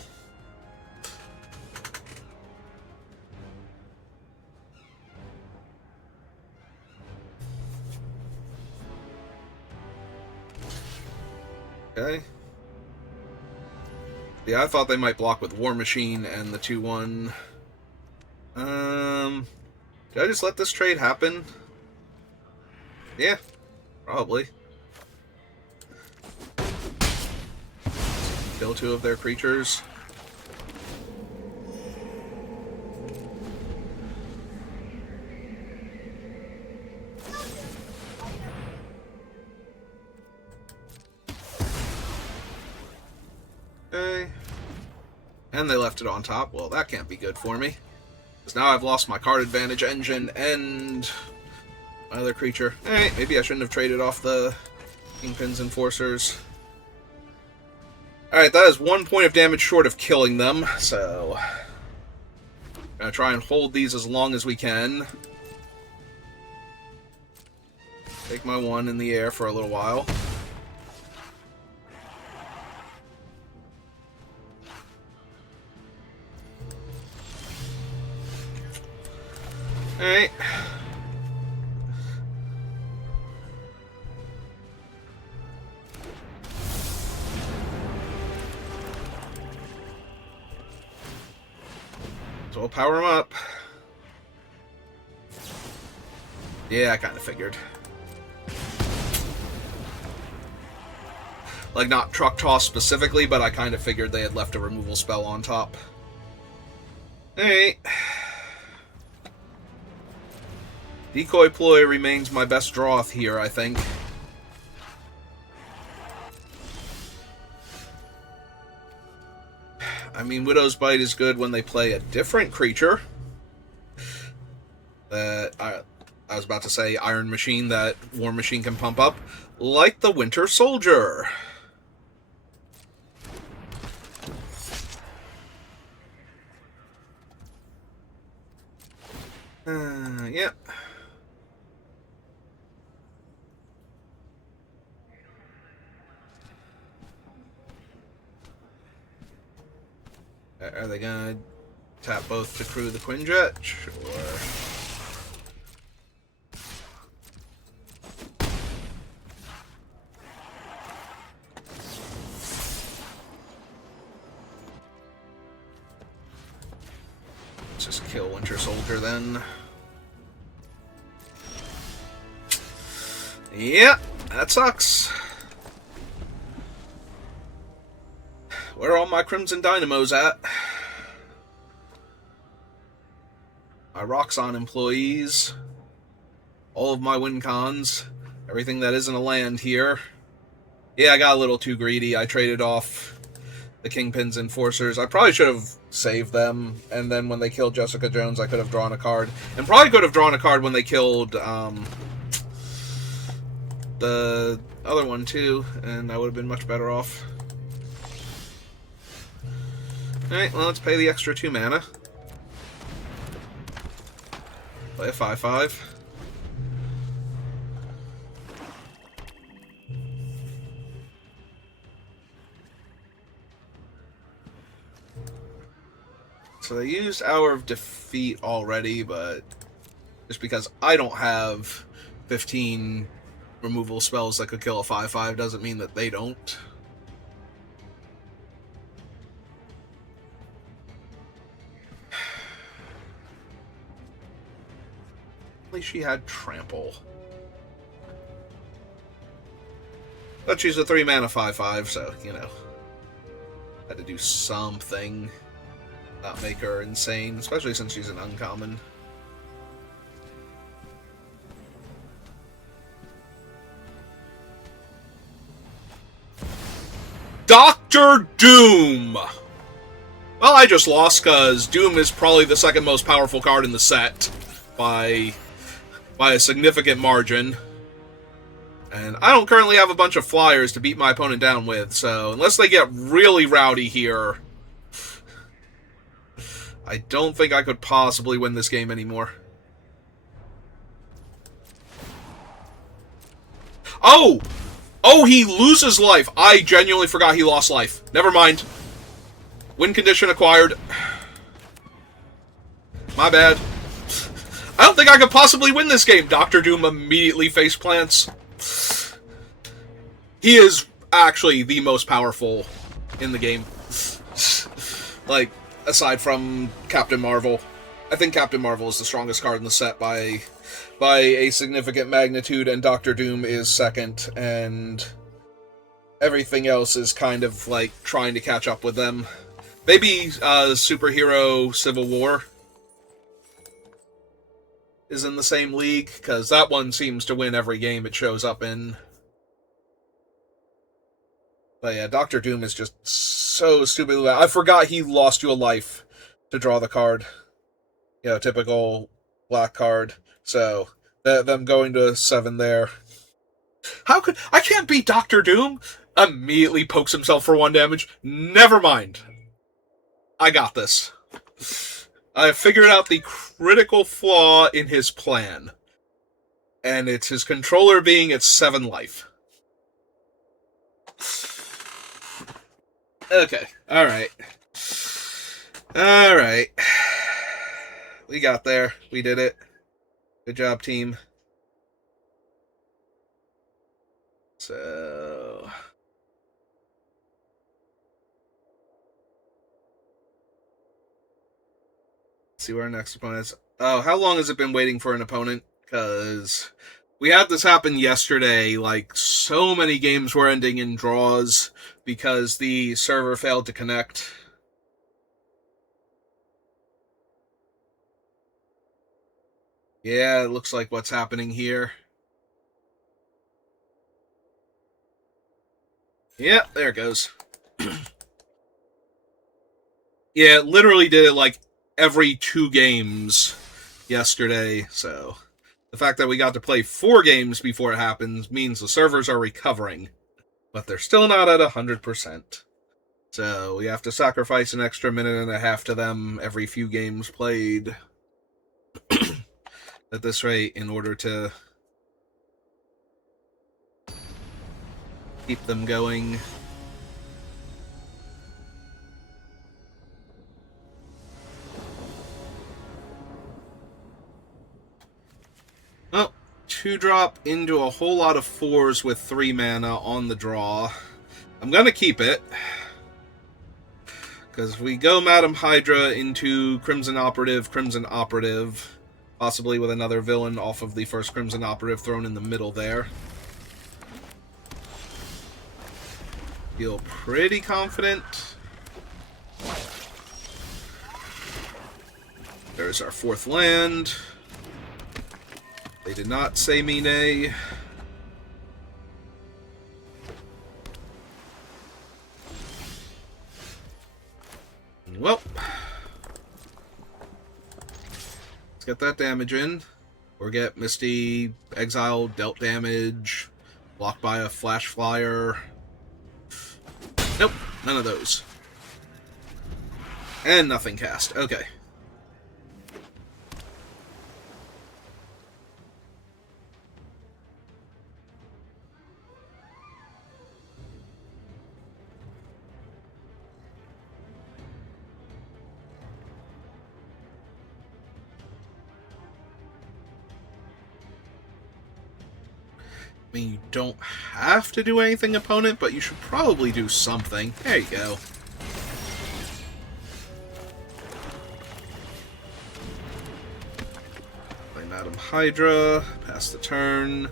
Okay. Yeah, I thought they might block with War Machine and the 2-1. Did I just let this trade happen? Yeah, probably. Kill 2 of their creatures. Okay. And they left it on top. Well, that can't be good for me. Because now I've lost my card advantage engine and my other creature. Alright, maybe I shouldn't have traded off the Kingpin's Enforcers. Alright, that is 1 point of damage short of killing them, so I'm going to try and hold these as long as we can. Take my 1 in the air for a little while. Alright. So we'll power him up. Yeah, I kind of figured. Like, not Truck Toss specifically, but I kind of figured they had left a removal spell on top. Alright. Decoy Ploy remains my best draw here, I think. I mean, Widow's Bite is good when they play a different creature. That I was about to say Iron Machine that War Machine can pump up, like the Winter Soldier. Yeah. Are they gonna tap both to crew the Quinjet? Sure. Let's just kill Winter Soldier then. Yeah, that sucks. Where are all my Crimson Dynamos at? My Roxxon employees. All of my win cons. Everything that isn't a land here. Yeah, I got a little too greedy. I traded off the Kingpin's Enforcers. I probably should have saved them. And then when they killed Jessica Jones, I could have drawn a card. And probably could have drawn a card when they killed the other one too. And I would have been much better off. Alright, well, let's pay the extra 2 mana. Play a 5/5. So they used Hour of Defeat already, but just because I don't have 15 removal spells that could kill a 5/5 doesn't mean that they don't. At least she had Trample. But she's a 3 mana 5/5, so, you know. Had to do something. Not make her insane, especially since she's an uncommon. Dr. Doom! Well, I just lost because Doom is probably the second most powerful card in the set by a significant margin. And I don't currently have a bunch of flyers to beat my opponent down with, so unless they get really rowdy here, I don't think I could possibly win this game anymore. Oh! Oh, he loses life. I genuinely forgot he lost life. Never mind. Win condition acquired. My bad. I don't think I could possibly win this game. Dr. Doom immediately face plants. He is actually the most powerful in the game. Like, aside from Captain Marvel. I think Captain Marvel is the strongest card in the set by a significant magnitude, and Doctor Doom is second, and everything else is kind of like trying to catch up with them. Maybe Superhero Civil War is in the same league, because that one seems to win every game it shows up in. But yeah, Doctor Doom is just so stupidly bad. I forgot he lost you a life to draw the card. You know, typical black card. So, them going to 7 there. How could... I can't beat Doctor Doom? Immediately pokes himself for 1 damage. Never mind. I got this. I figured out the critical flaw in his plan. And it's his controller being at 7 life. Okay, alright. Alright. We got there. We did it. Good job, team. So... let's see where our next opponent is. Oh, how long has it been waiting for an opponent? Because we had this happen yesterday. Like, so many games were ending in draws because the server failed to connect. Yeah, it looks like what's happening here. Yeah, there it goes. Yeah, it literally did it like every 2 games yesterday, so the fact that we got to play 4 games before it happens means the servers are recovering, but they're still not at 100%. So we have to sacrifice an extra minute and a half to them every few games played at this rate in order to keep them going. Oh, 2-drop into a whole lot of 4s with 3 mana on the draw. I'm gonna keep it, because we go Madam Hydra into Crimson Operative, possibly with another villain off of the first Crimson Operative thrown in the middle there. Feel pretty confident. There's our 4th land. They did not say me nay. Well, let's get that damage in. Or get Misty, Exile, dealt damage, blocked by a Flash Flyer. Nope, none of those. And nothing cast. Okay. I mean, you don't have to do anything, opponent, but you should probably do something. There you go. Play Madam Hydra, pass the turn.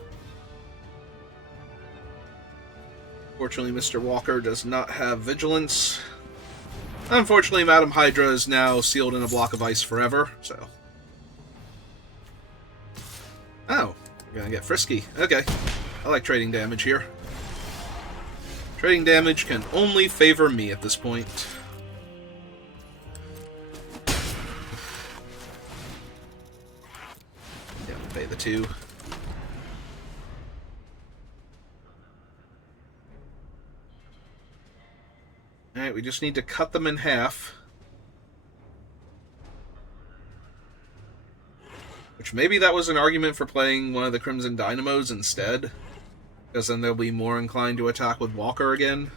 Fortunately, Mr. Walker does not have Vigilance. Unfortunately, Madam Hydra is now sealed in a block of ice forever, so... Oh, we're gonna get frisky. Okay. I like trading damage here. Trading damage can only favor me at this point. Yeah, pay the 2. Alright, we just need to cut them in half. Which maybe that was an argument for playing one of the Crimson Dynamos instead. Because then they'll be more inclined to attack with Walker again.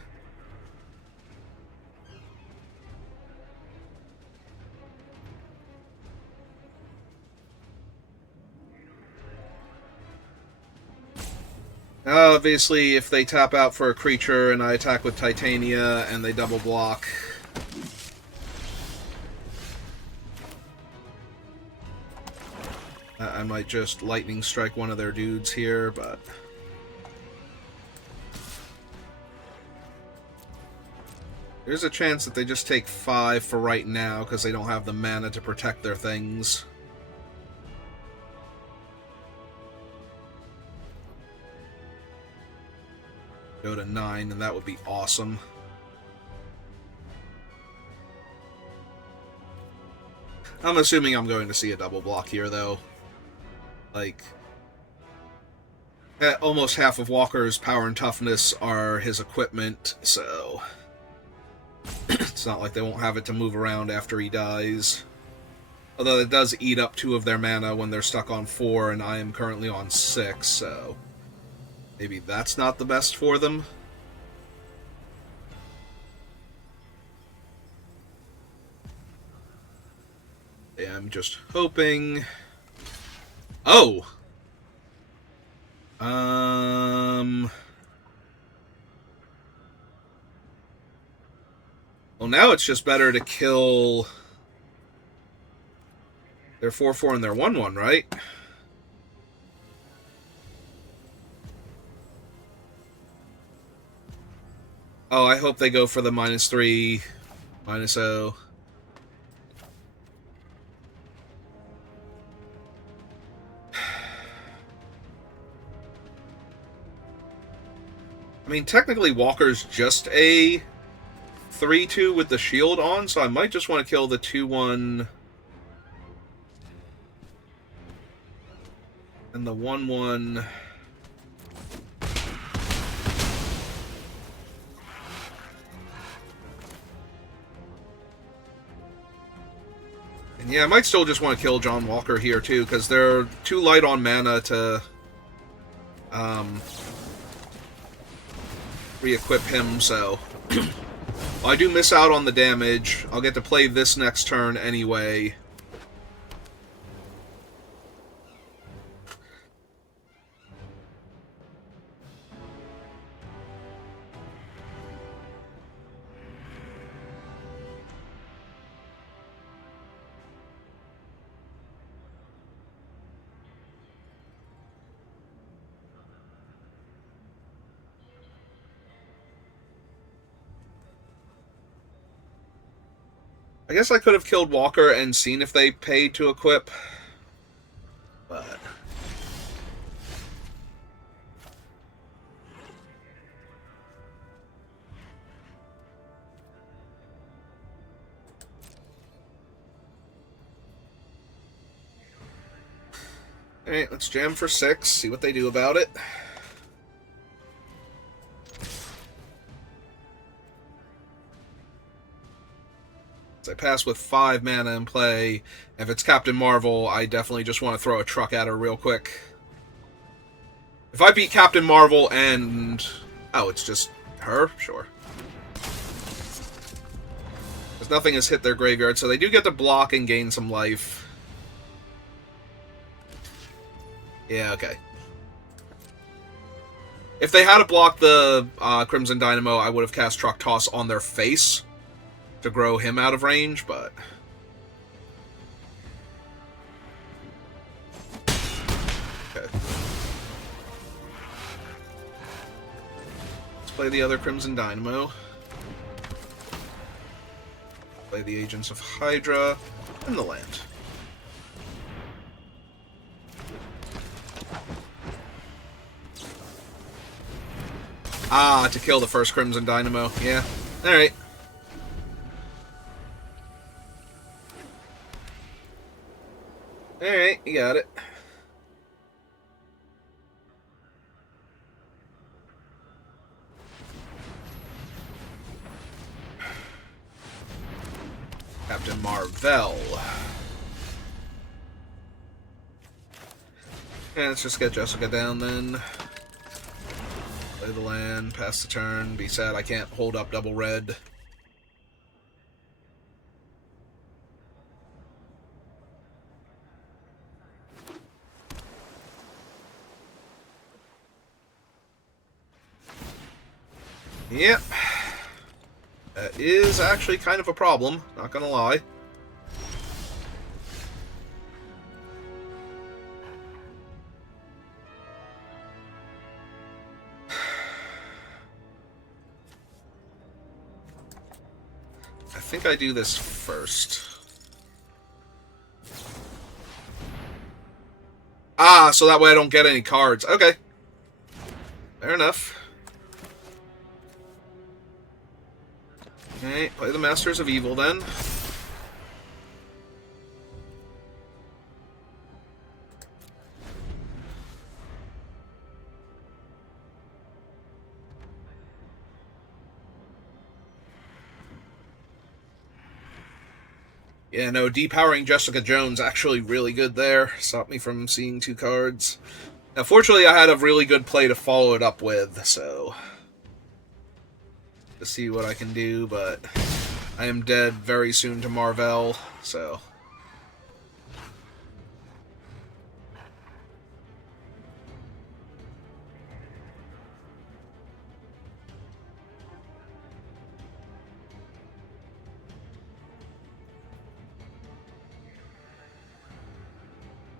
Oh, Obviously, if they tap out for a creature and I attack with Titania and they double block... I might just lightning strike one of their dudes here, but... There's a chance that they just take 5 for right now, because they don't have the mana to protect their things. Go to 9, and that would be awesome. I'm assuming I'm going to see a double block here, though. Like, almost half of Walker's power and toughness are his equipment, so... It's not like they won't have it to move around after he dies. Although it does eat up 2 of their mana when they're stuck on 4, and I am currently on 6, so... Maybe that's not the best for them. Yeah, I'm just hoping... Oh! Well, now it's just better to kill their 4/4 and their 1/1, right? Oh, I hope they go for the -3, -0. I mean, technically Walker's just a 3/2 with the shield on, so I might just want to kill the 2/1 and the 1/1. And yeah, I might still just want to kill John Walker here too, because they're too light on mana to re-equip him, so... Well, I do miss out on the damage. I'll get to play this next turn anyway. I guess I could have killed Walker and seen if they paid to equip, but... Alright, let's jam for 6, see what they do about it. I pass with 5 mana in play. If it's Captain Marvel, I definitely just want to throw a truck at her real quick. If I beat Captain Marvel and... Oh, it's just her? Sure. Because nothing has hit their graveyard, so they do get to block and gain some life. Yeah, okay. If they had blocked the Crimson Dynamo, I would have cast Truck Toss on their face to grow him out of range, but... Okay. Let's play the other Crimson Dynamo. Play the Agents of Hydra and the land. Ah, to kill the first Crimson Dynamo. Yeah. Alright. Alright, you got it. Captain Marvel. And let's just get Jessica down then. Play the land, pass the turn, be sad I can't hold up double red. Yep. That is actually kind of a problem, not gonna lie. I think I do this first. Ah, so that way I don't get any cards. Okay. Fair enough. Okay, play the Masters of Evil then. Yeah, no, depowering Jessica Jones actually really good there. Stopped me from seeing 2 cards. Now, fortunately, I had a really good play to follow it up with, so... to see what I can do, but... I am dead very soon to Marvel, so...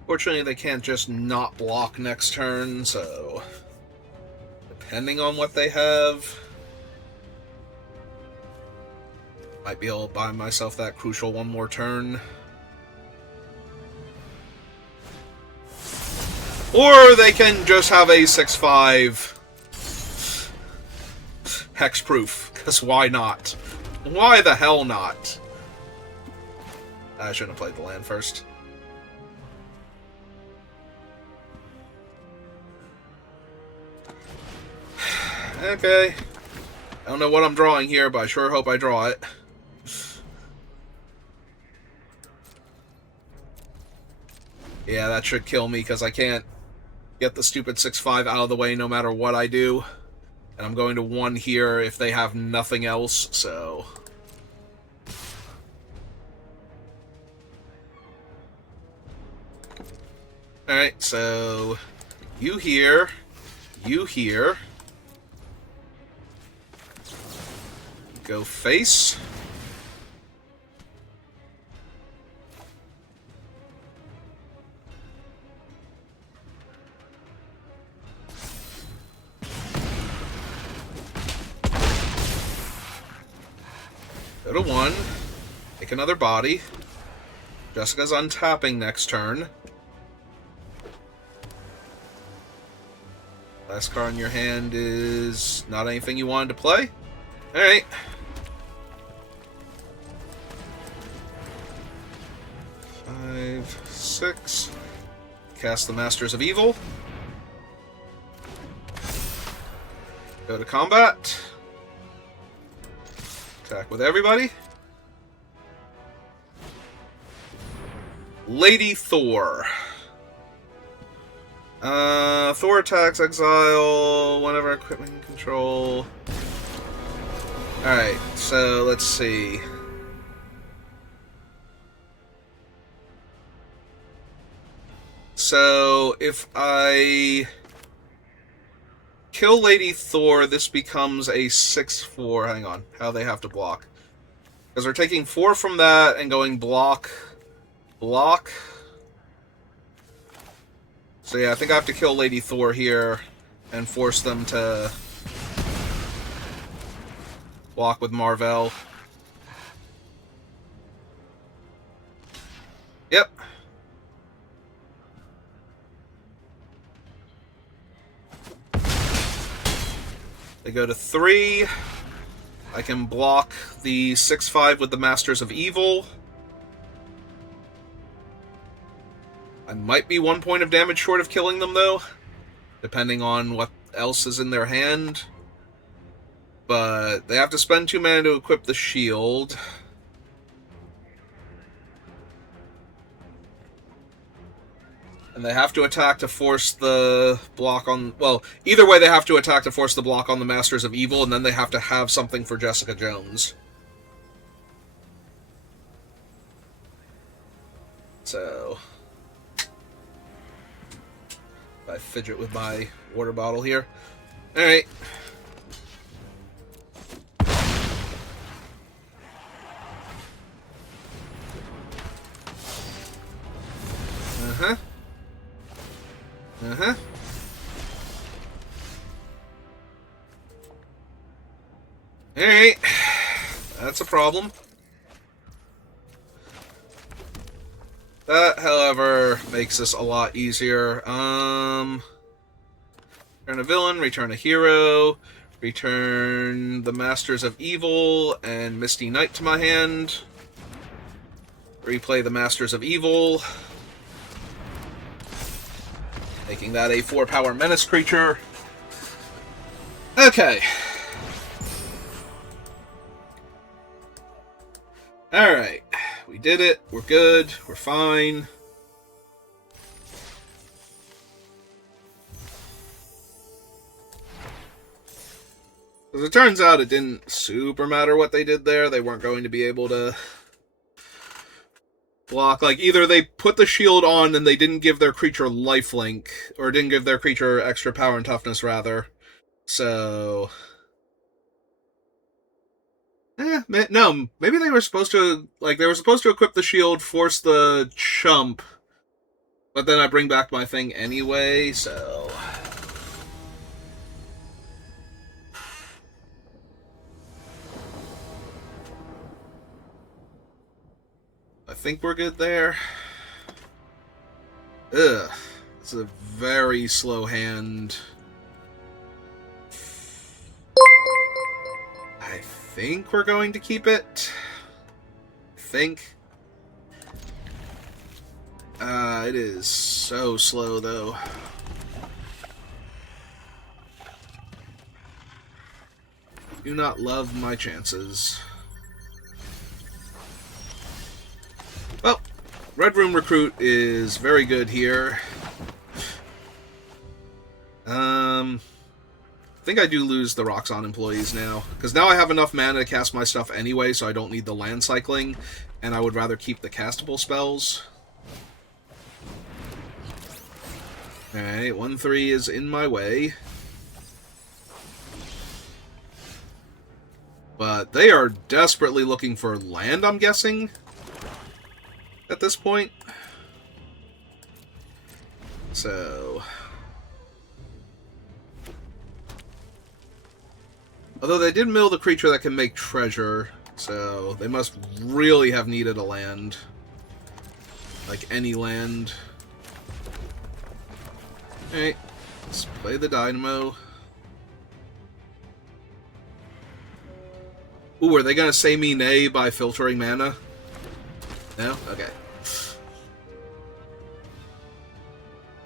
Fortunately, they can't just not block next turn, so... depending on what they have... might be able to buy myself that crucial one more turn. Or they can just have a 6/5 hexproof, because why not? Why the hell not? I shouldn't have played the land first. Okay. I don't know what I'm drawing here, but I sure hope I draw it. Yeah, that should kill me, because I can't get the stupid 6/5 out of the way no matter what I do. And I'm going to 1 here if they have nothing else, so... Alright, so... you here. You here. Go face. Go to 1. Take another body. Jessica's untapping next turn. Last card in your hand is not anything you wanted to play? Alright. Five, 6. Cast the Masters of Evil. Go to combat. Attack with everybody. Lady Thor. Thor attacks, exile, whenever equipment control. Alright, so let's see. So, if I kill Lady Thor, this becomes a 6/4. Hang on, how they have to block. Because they're taking 4 from that and going block, block. So yeah, I think I have to kill Lady Thor here and force them to block with Marvel. Yep. They go to 3. I can block the 6/5 with the Masters of Evil. I might be 1 point of damage short of killing them, though, depending on what else is in their hand. But they have to spend 2 mana to equip the shield. And they have to attack to force the block on... well, either way they have to attack to force the block on the Masters of Evil, and then they have to have something for Jessica Jones. So... I fidget with my water bottle here. Alright. Uh-huh. Alright. That's a problem. That, however, makes this a lot easier. Return a villain, return a hero, return the Masters of Evil and Misty Knight to my hand. Replay the Masters of Evil, making that a 4-power menace creature. Okay. Alright. We did it. We're good. We're fine. As it turns out, it didn't super matter what they did there. They weren't going to be able to block. Like, either they put the shield on and they didn't give their creature lifelink, or didn't give their creature extra power and toughness, rather. So... no, maybe they were supposed to, like, they were supposed to equip the shield, force the chump, but then I bring back my thing anyway, so... I think we're good there. Ugh. It's a very slow hand. I think we're going to keep it. It is so slow, though. Do not love my chances. Well, Red Room Recruit is very good here. I think I do lose the Roxxon employees now, because now I have enough mana to cast my stuff anyway, so I don't need the land cycling, and I would rather keep the castable spells. Alright, 1-3 is in my way. But they are desperately looking for land, I'm guessing, at this point. So... although they did mill the creature that can make treasure, so they must really have needed a land. Like any land. Alright, let's play the Dynamo. Ooh, are they gonna say me nay by filtering mana? No? Okay.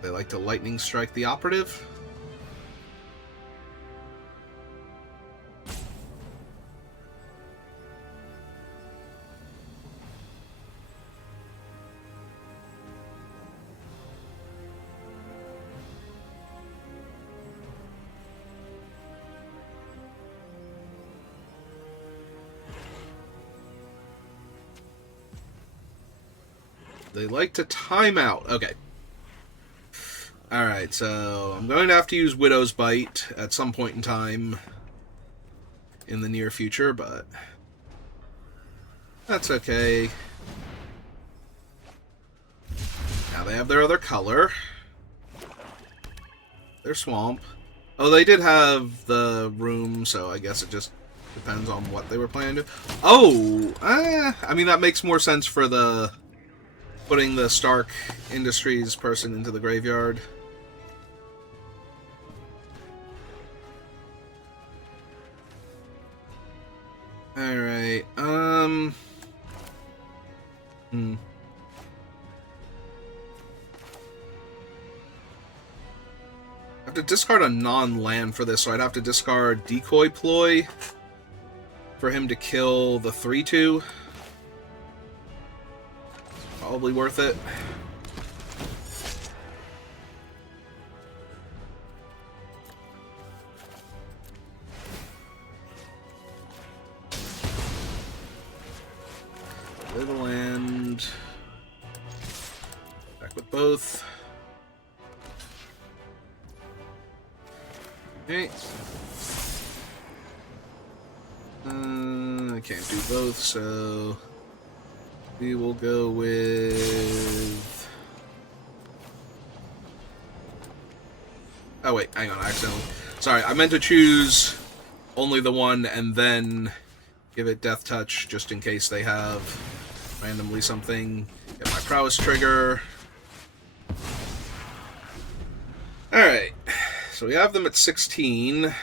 They like to lightning strike the operative. They like to time out. Okay. Alright, so I'm going to have to use Widow's Bite at some point in time in the near future, but that's okay. Now they have their other color. Their swamp. Oh, they did have the room, so I guess it just depends on what they were planning to do. Oh! I mean, that makes more sense for the... putting the Stark Industries person into the graveyard. Alright, I have to discard a non-land for this, so I'd have to discard Decoy Ploy for him to kill the 3/2. Probably worth it. Little land. Back with both. Okay. I can't do both, so we will go with Oh, wait, hang on, I accidentally... Sorry, I meant to choose only the one and then give it Death Touch, just in case they have randomly something. Get my prowess trigger. Alright, so we have them at 16.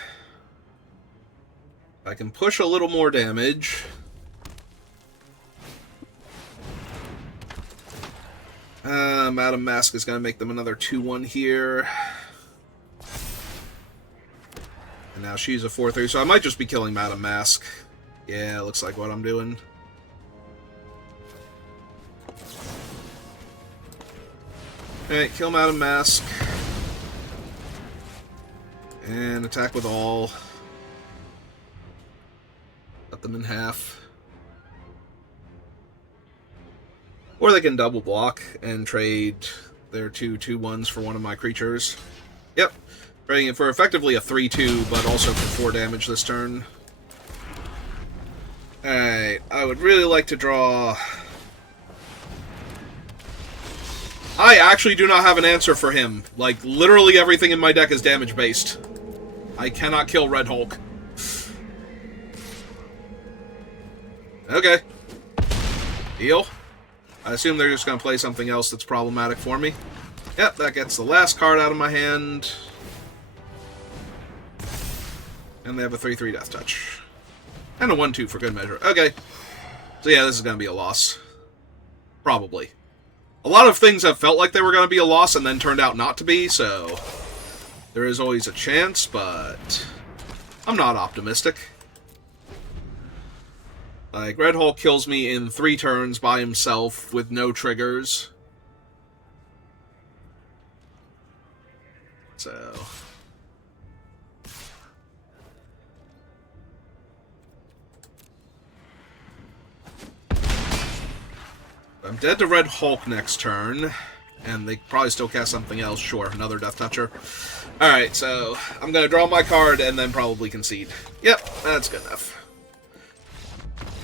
I can push a little more damage. Madam Mask is going to make them another 2-1 here. And now she's a 4-3, so I might just be killing Madam Mask. Yeah, looks like what I'm doing. Alright, kill Madam Mask. And attack with all. Cut them in half. Or they can double block and trade their 2/2/1s for one of my creatures. Yep. Trading it for effectively a 3/2, but also for 4 damage this turn. Alright, I would really like to draw... I actually do not have an answer for him. Like, literally everything in my deck is damage-based. I cannot kill Red Hulk. Okay. Deal. I assume they're just going to play something else that's problematic for me. Yep, that gets the last card out of my hand. And they have a 3/3 Death Touch. And a 1/2 for good measure. Okay. So yeah, this is going to be a loss. Probably. A lot of things have felt like they were going to be a loss and then turned out not to be, so... There is always a chance, but... I'm not optimistic. Like, Red Hulk kills me in 3 turns by himself with no triggers. So... I'm dead to Red Hulk next turn, and they probably still cast something else. Sure, another Death Toucher. Alright, so I'm going to draw my card and then probably concede. Yep, that's good enough.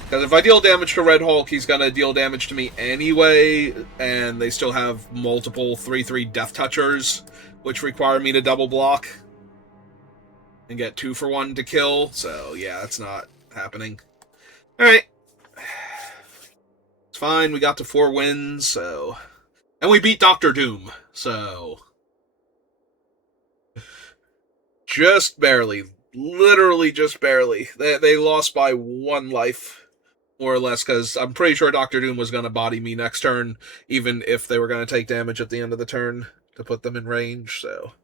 Because if I deal damage to Red Hulk, he's going to deal damage to me anyway, and they still have multiple 3/3 Death Touchers, which require me to double block and get 2 for 1 to kill, so yeah, that's not happening. Alright. It's fine, we got to 4 wins, so... And we beat Doctor Doom, so... Just barely. Literally just barely. They lost by 1 life. More or less, because I'm pretty sure Doctor Doom was going to body me next turn, even if they were going to take damage at the end of the turn to put them in range, so...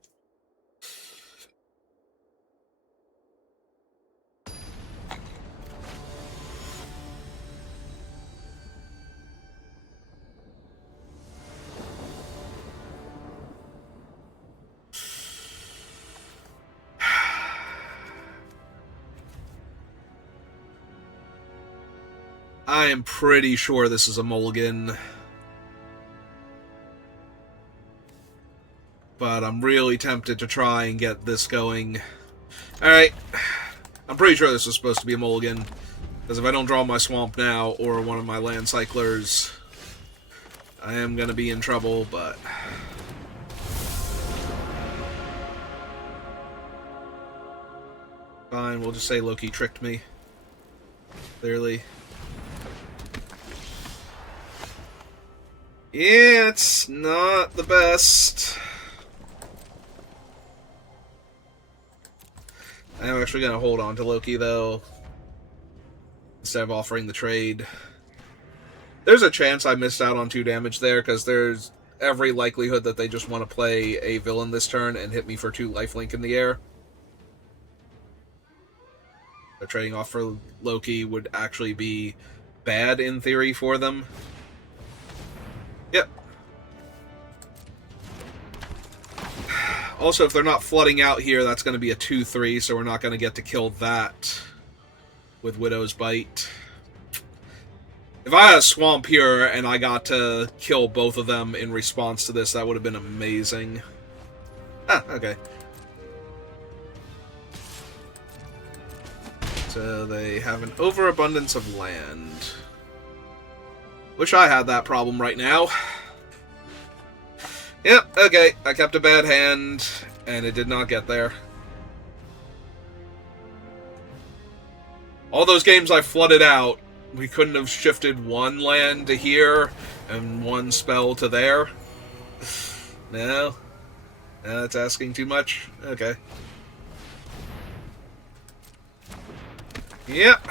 I am pretty sure this is a mulligan. But I'm really tempted to try and get this going. Alright. I'm pretty sure this is supposed to be a mulligan. Because if I don't draw my swamp now, or one of my land cyclers, I am going to be in trouble, but... Fine, we'll just say Loki tricked me. Clearly. Yeah, it's not the best. I'm actually going to hold on to Loki, though, instead of offering the trade. There's a chance I missed out on 2 damage there, because there's every likelihood that they just want to play a villain this turn and hit me for 2 lifelink in the air. So trading off for Loki would actually be bad in theory for them. Yep. Also, if they're not flooding out here, that's going to be a 2/3, so we're not going to get to kill that with Widow's Bite. If I had a swamp here and I got to kill both of them in response to this, that would have been amazing. Ah, okay. So they have an overabundance of land. Wish I had that problem right now. Yep, okay, I kept a bad hand, And it did not get there. All those games I flooded out, we couldn't have shifted one land to here and one spell to there. No. No, that's asking too much. Okay. Yep.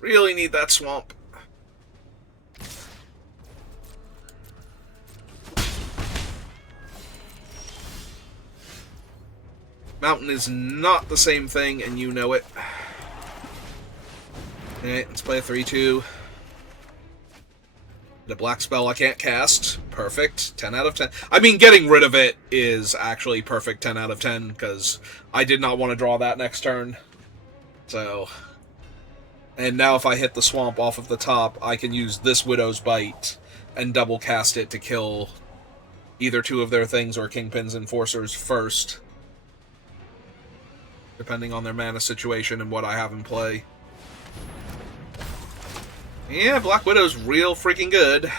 Really need that swamp. Mountain is not the same thing, and you know it. Alright, let's play a 3-2. The black spell I can't cast. Perfect. 10 out of 10. I mean, getting rid of it is actually perfect 10 out of 10, because I did not want to draw that next turn. So... And now if I hit the swamp off of the top, I can use this Widow's Bite and double cast it to kill either two of their things or Kingpin's Enforcers first. Depending on their mana situation and what I have in play. Yeah, Black Widow's real freaking good.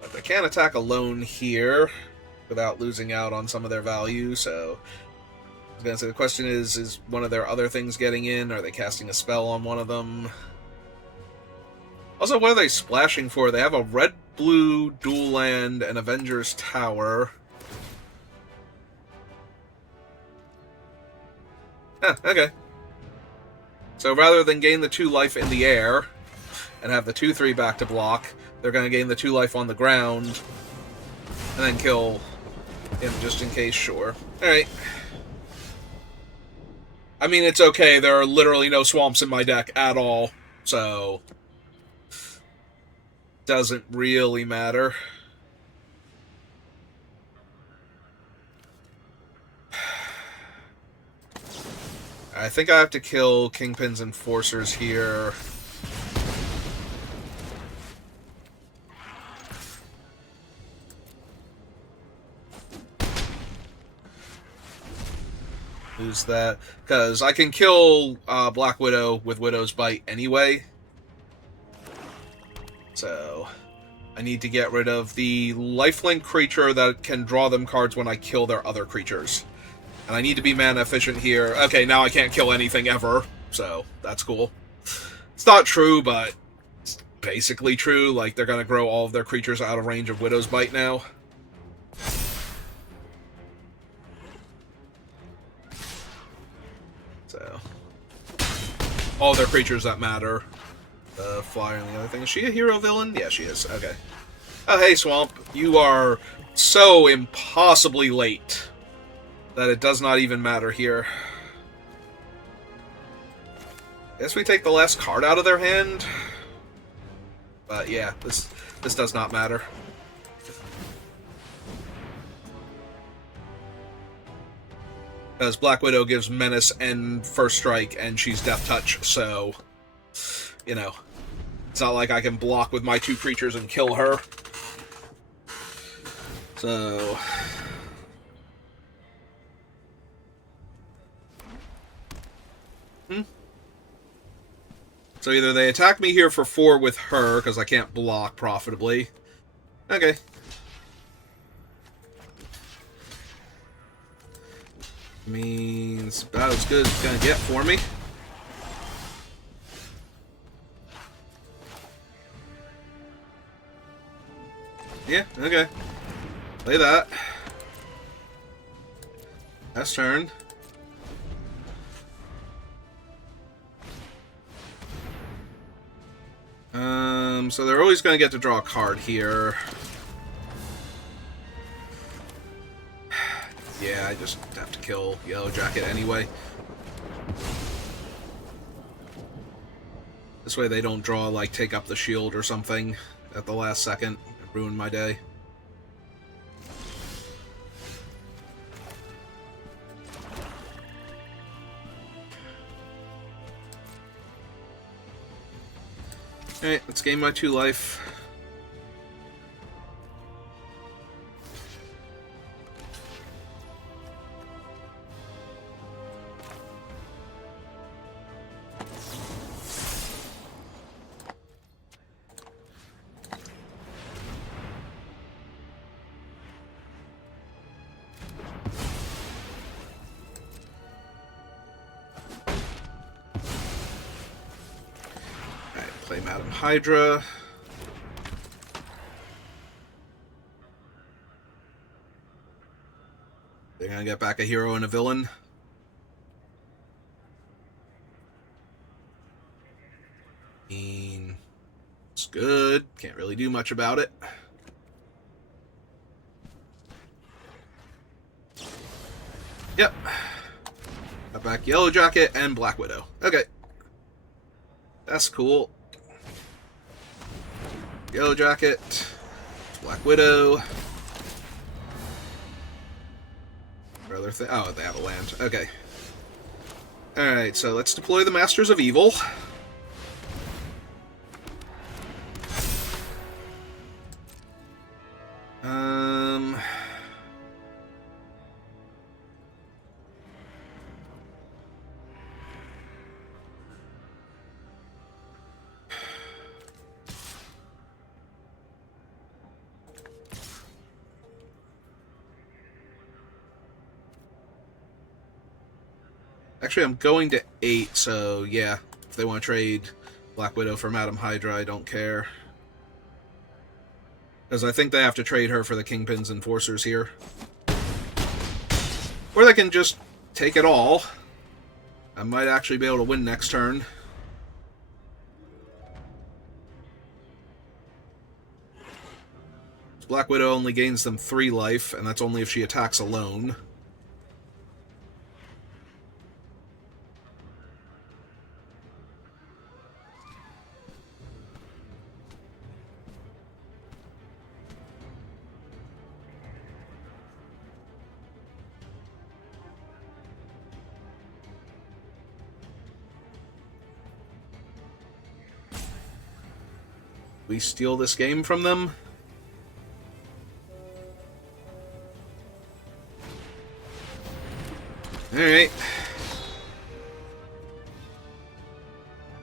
But they can't attack alone here without losing out on some of their value, so... I was gonna say, the question is one of their other things getting in? Are they casting a spell on one of them? Also, what are they splashing for? They have a red-blue dual land and Avenger's Tower. Huh, okay. So rather than gain the 2 life in the air and have the 2/3 back to block, they're going to gain the 2 life on the ground and then kill him just in case, sure. Alright. I mean, it's okay. There are literally no swamps in my deck at all, so... Doesn't really matter. I think I have to kill Kingpin's Enforcers here. Lose that. Because I can kill Black Widow with Widow's Bite anyway. So, I need to get rid of the lifelink creature that can draw them cards when I kill their other creatures. And I need to be mana efficient here. Okay, now I can't kill anything ever, so that's cool. It's not true, but it's basically true. Like, they're going to grow all of their creatures out of range of Widow's Bite now. So, all their creatures that matter. The flyer and the other thing. Is she a hero villain? Yeah, she is. Okay. Oh, hey, Swamp. You are so impossibly late that it does not even matter here. Guess we take the last card out of their hand. But yeah, this does not matter. Because Black Widow gives Menace and First Strike, and she's Death Touch, so... You know, it's not like I can block with my 2 creatures and kill her. So... So either they attack me here for 4 with her, because I can't block profitably. Okay. Means about as good as it's gonna get for me. Yeah, okay. Play that. Last turn. So they're always going to get to draw a card here. Yeah, I just have to kill Yellow Jacket anyway. This way they don't draw, like, take up the shield or something at the last second and ruin my day. Alright, let's gain my 2 life. away Madam Hydra. They're gonna get back a hero and a villain. It's good. Can't really do much about it. Yep. Got back Yellow Jacket and Black Widow. Okay. That's cool. Yellow Jacket. Black Widow. Other thing. Oh, they have a land. Okay. Alright, so let's deploy the Masters of Evil. Actually, I'm going to 8, so yeah. If they want to trade Black Widow for Madam Hydra, I don't care. Because I think they have to trade her for the Kingpin's Enforcers here. Or they can just take it all. I might actually be able to win next turn. Black Widow only gains them 3 life, and that's only if she attacks alone. We steal this game from them. Alright.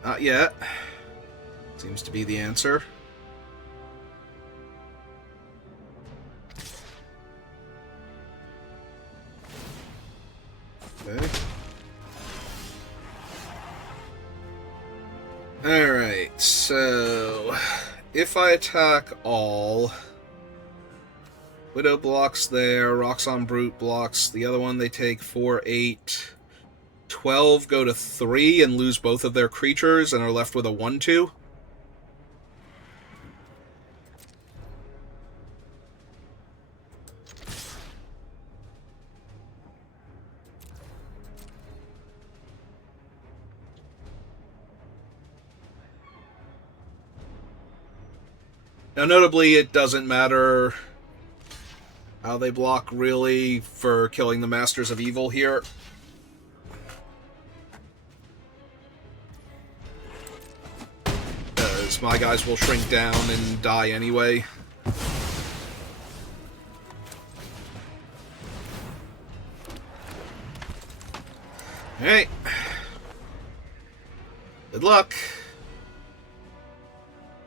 Not yet. Seems to be the answer. Okay. Alright, so if I attack all, Widow blocks there, Roxxon Brute blocks. The other one they take 4, 8, 12, go to 3 and lose both of their creatures and are left with a 1/2. Now, notably, it doesn't matter how they block, really, for killing the Masters of Evil here. Because my guys will shrink down and die anyway. Alright. Good luck.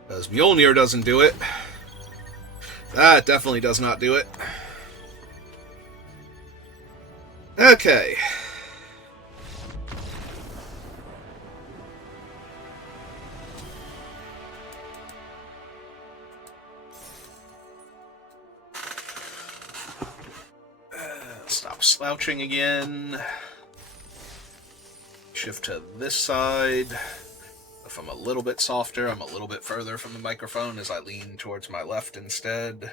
Because Mjolnir doesn't do it. That definitely does not do it. Okay. Stop slouching again. Shift to this side. If I'm a little bit softer, I'm a little bit further from the microphone as I lean towards my left instead.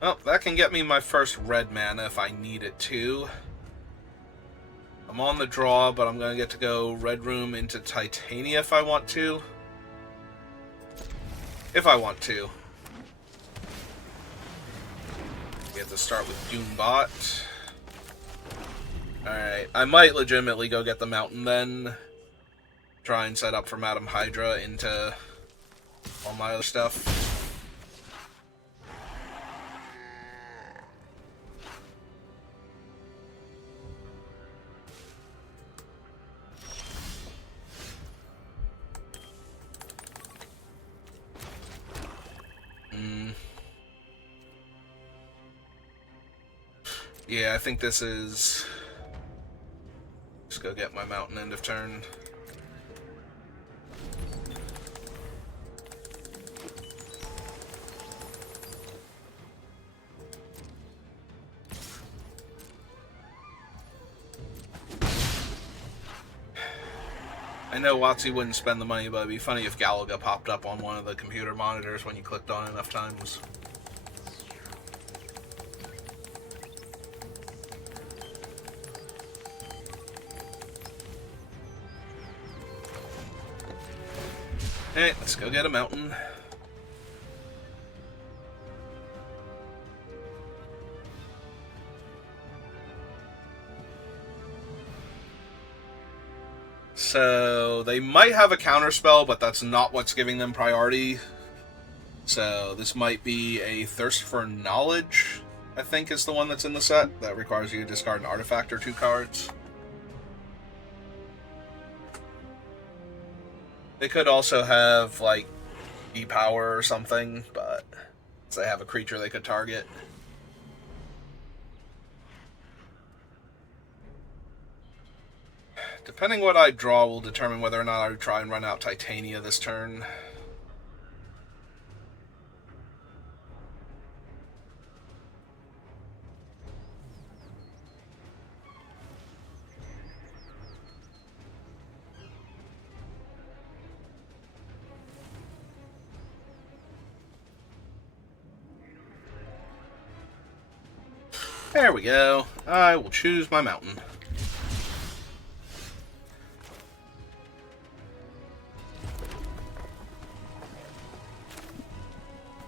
Oh, that can get me my first red mana if I need it to. I'm on the draw, but I'm going to get to go Red Room into Titania if I want to. If I want to. We have to start with Doombat. Alright, I might legitimately go get the Mountain then. Try and set up for Madam Hydra into all my other stuff. Yeah, I think this is... Just go get my mountain end of turn. I know WotC wouldn't spend the money, but it'd be funny if Galaga popped up on one of the computer monitors when you clicked on it enough times. Hey, let's go get a mountain. So, they might have a counterspell, but that's not what's giving them priority. So, this might be a Thirst for Knowledge, I think is the one that's in the set, that requires you to discard an artifact or 2 cards. They could also have, like, E-Power or something, but they have a creature they could target. Depending what I draw will determine whether or not I try and run out Titania this turn. There we go. I will choose my mountain.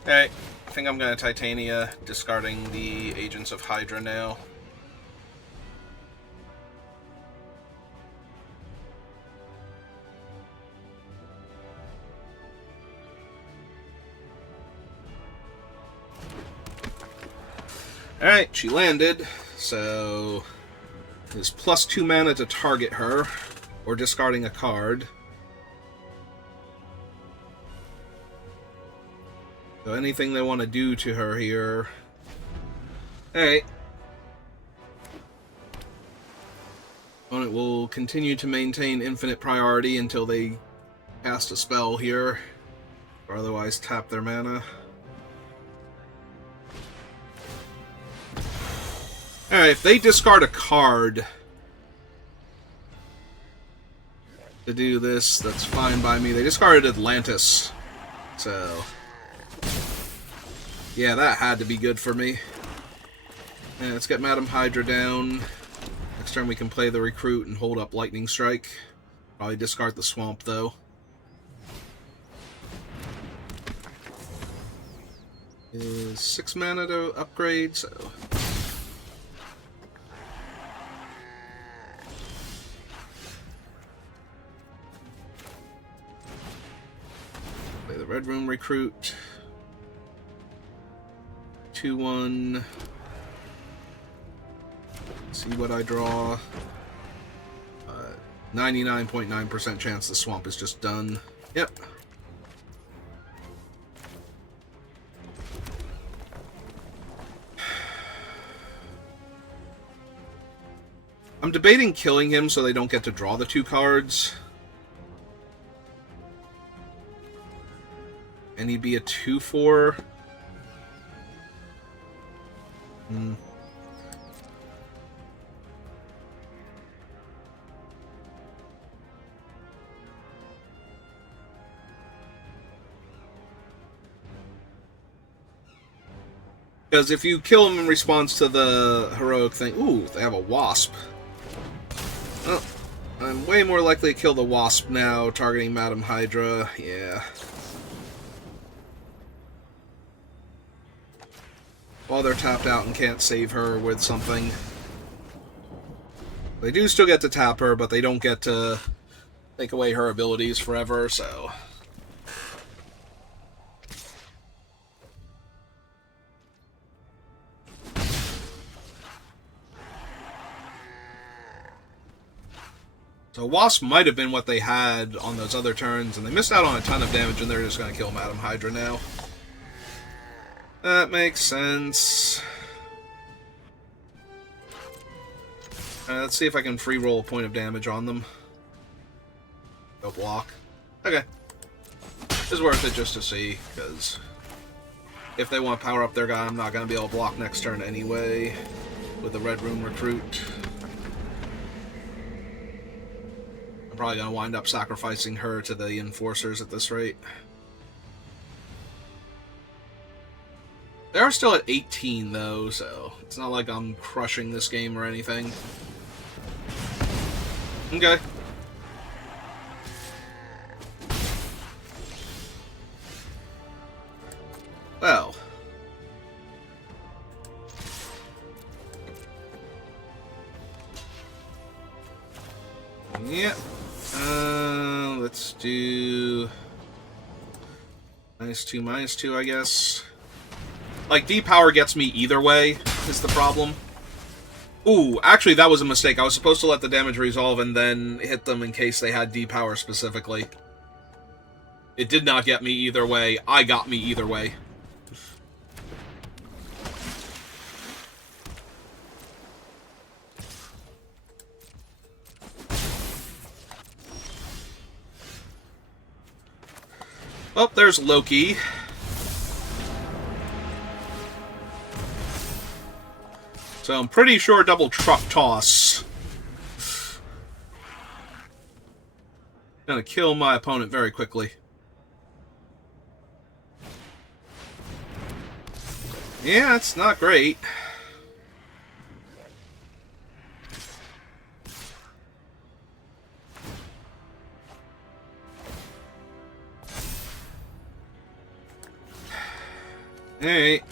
Okay, I think I'm going to Titania, discarding the Agents of Hydra now. Alright, she landed, so there's +2 mana to target her, or discarding a card. So anything they want to do to her here... Alright. Opponent will continue to maintain infinite priority until they cast a spell here, or otherwise tap their mana. Alright, if they discard a card to do this, that's fine by me. They discarded Atlantis, so... yeah, that had to be good for me. And let's get Madam Hydra down. Next turn we can play the Recruit and hold up Lightning Strike. Probably discard the Swamp, though. Is 6 mana to upgrade, so... play the Red Room Recruit. 2-1. See what I draw. 99.9% chance the Swamp is just done. Yep. I'm debating killing him so they don't get to draw the 2 cards. And he'd be a 2-4. Because if you kill him in response to the heroic thing... ooh, they have a Wasp. Oh, I'm way more likely to kill the Wasp now, targeting Madam Hydra. Yeah. While they're tapped out and can't save her with something. They do still get to tap her, but they don't get to take away her abilities forever, so... So Wasp might have been what they had on those other turns, and they missed out on a ton of damage, and they're just going to kill Madam Hydra now. That makes sense. Let's see if I can free roll a point of damage on them. Go block. Okay. It's worth it just to see, because if they want to power up their guy, I'm not going to be able to block next turn anyway with the Red Room Recruit. I'm probably going to wind up sacrificing her to the Enforcers at this rate. They are still at 18, though, so it's not like I'm crushing this game or anything. Okay. Well. Yeah. Let's do -2, I guess. Like, D-Power gets me either way, is the problem. Ooh, actually, that was a mistake. I was supposed to let the damage resolve and then hit them in case they had D-Power specifically. It did not get me either way. I got me either way. Oh, there's Loki. So I'm pretty sure double truck toss. Gonna kill my opponent very quickly. Yeah, it's not great. Alright.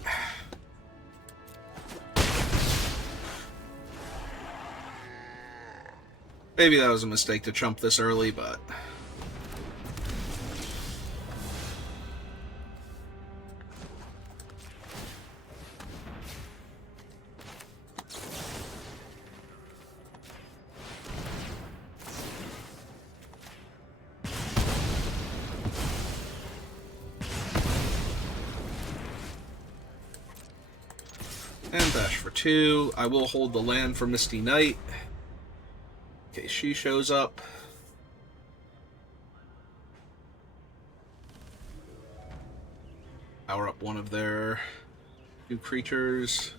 Maybe that was a mistake to chump this early, but... And dash for 2. I will hold the land for Misty Knight. In case she shows up. Power up one of their 2 creatures.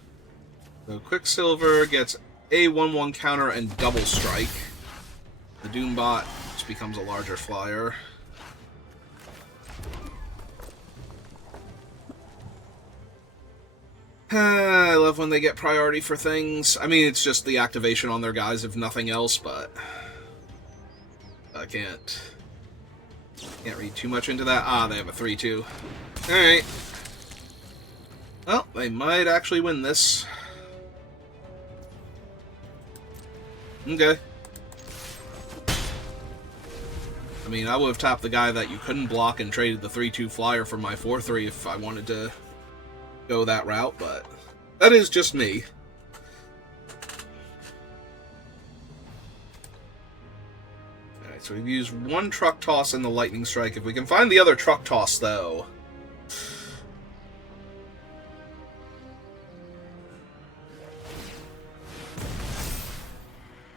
So Quicksilver gets a 1/1 counter and double strike. The Doombot just becomes a larger flyer. I love when they get priority for things. I mean, it's just the activation on their guys, if nothing else, but... I can't read too much into that. Ah, they have a 3/2. Alright. Well, they might actually win this. Okay. I mean, I would have tapped the guy that you couldn't block and traded the 3/2 flyer for my 4/3 if I wanted to go that route, but that is just me. Alright, so we've used 1 truck toss and the lightning strike. If we can find the other truck toss, though.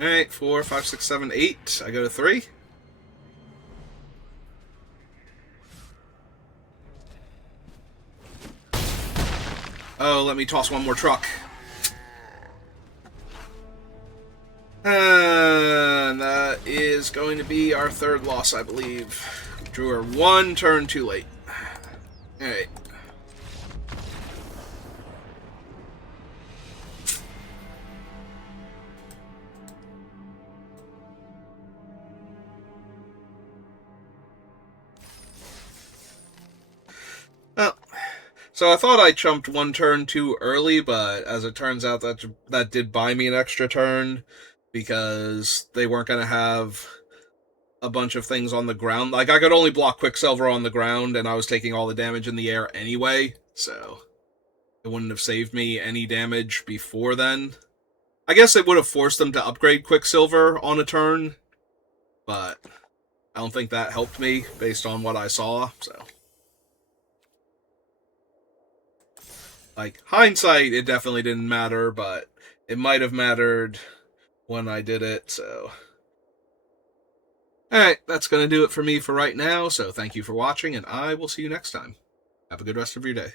Alright, 4, 5, 6, 7, 8. I go to 3. Oh, let me toss 1 more truck. And that is going to be our 3rd loss, I believe. Drew her 1 turn too late. Alright. Well, so I thought I chumped 1 turn too early, but as it turns out, that did buy me an extra turn, because they weren't going to have a bunch of things on the ground. Like, I could only block Quicksilver on the ground, and I was taking all the damage in the air anyway, so it wouldn't have saved me any damage before then. I guess it would have forced them to upgrade Quicksilver on a turn, but I don't think that helped me based on what I saw, so... Like, hindsight, it definitely didn't matter, but it might have mattered when I did it, so... Alright, that's going to do it for me for right now, so thank you for watching, and I will see you next time. Have a good rest of your day.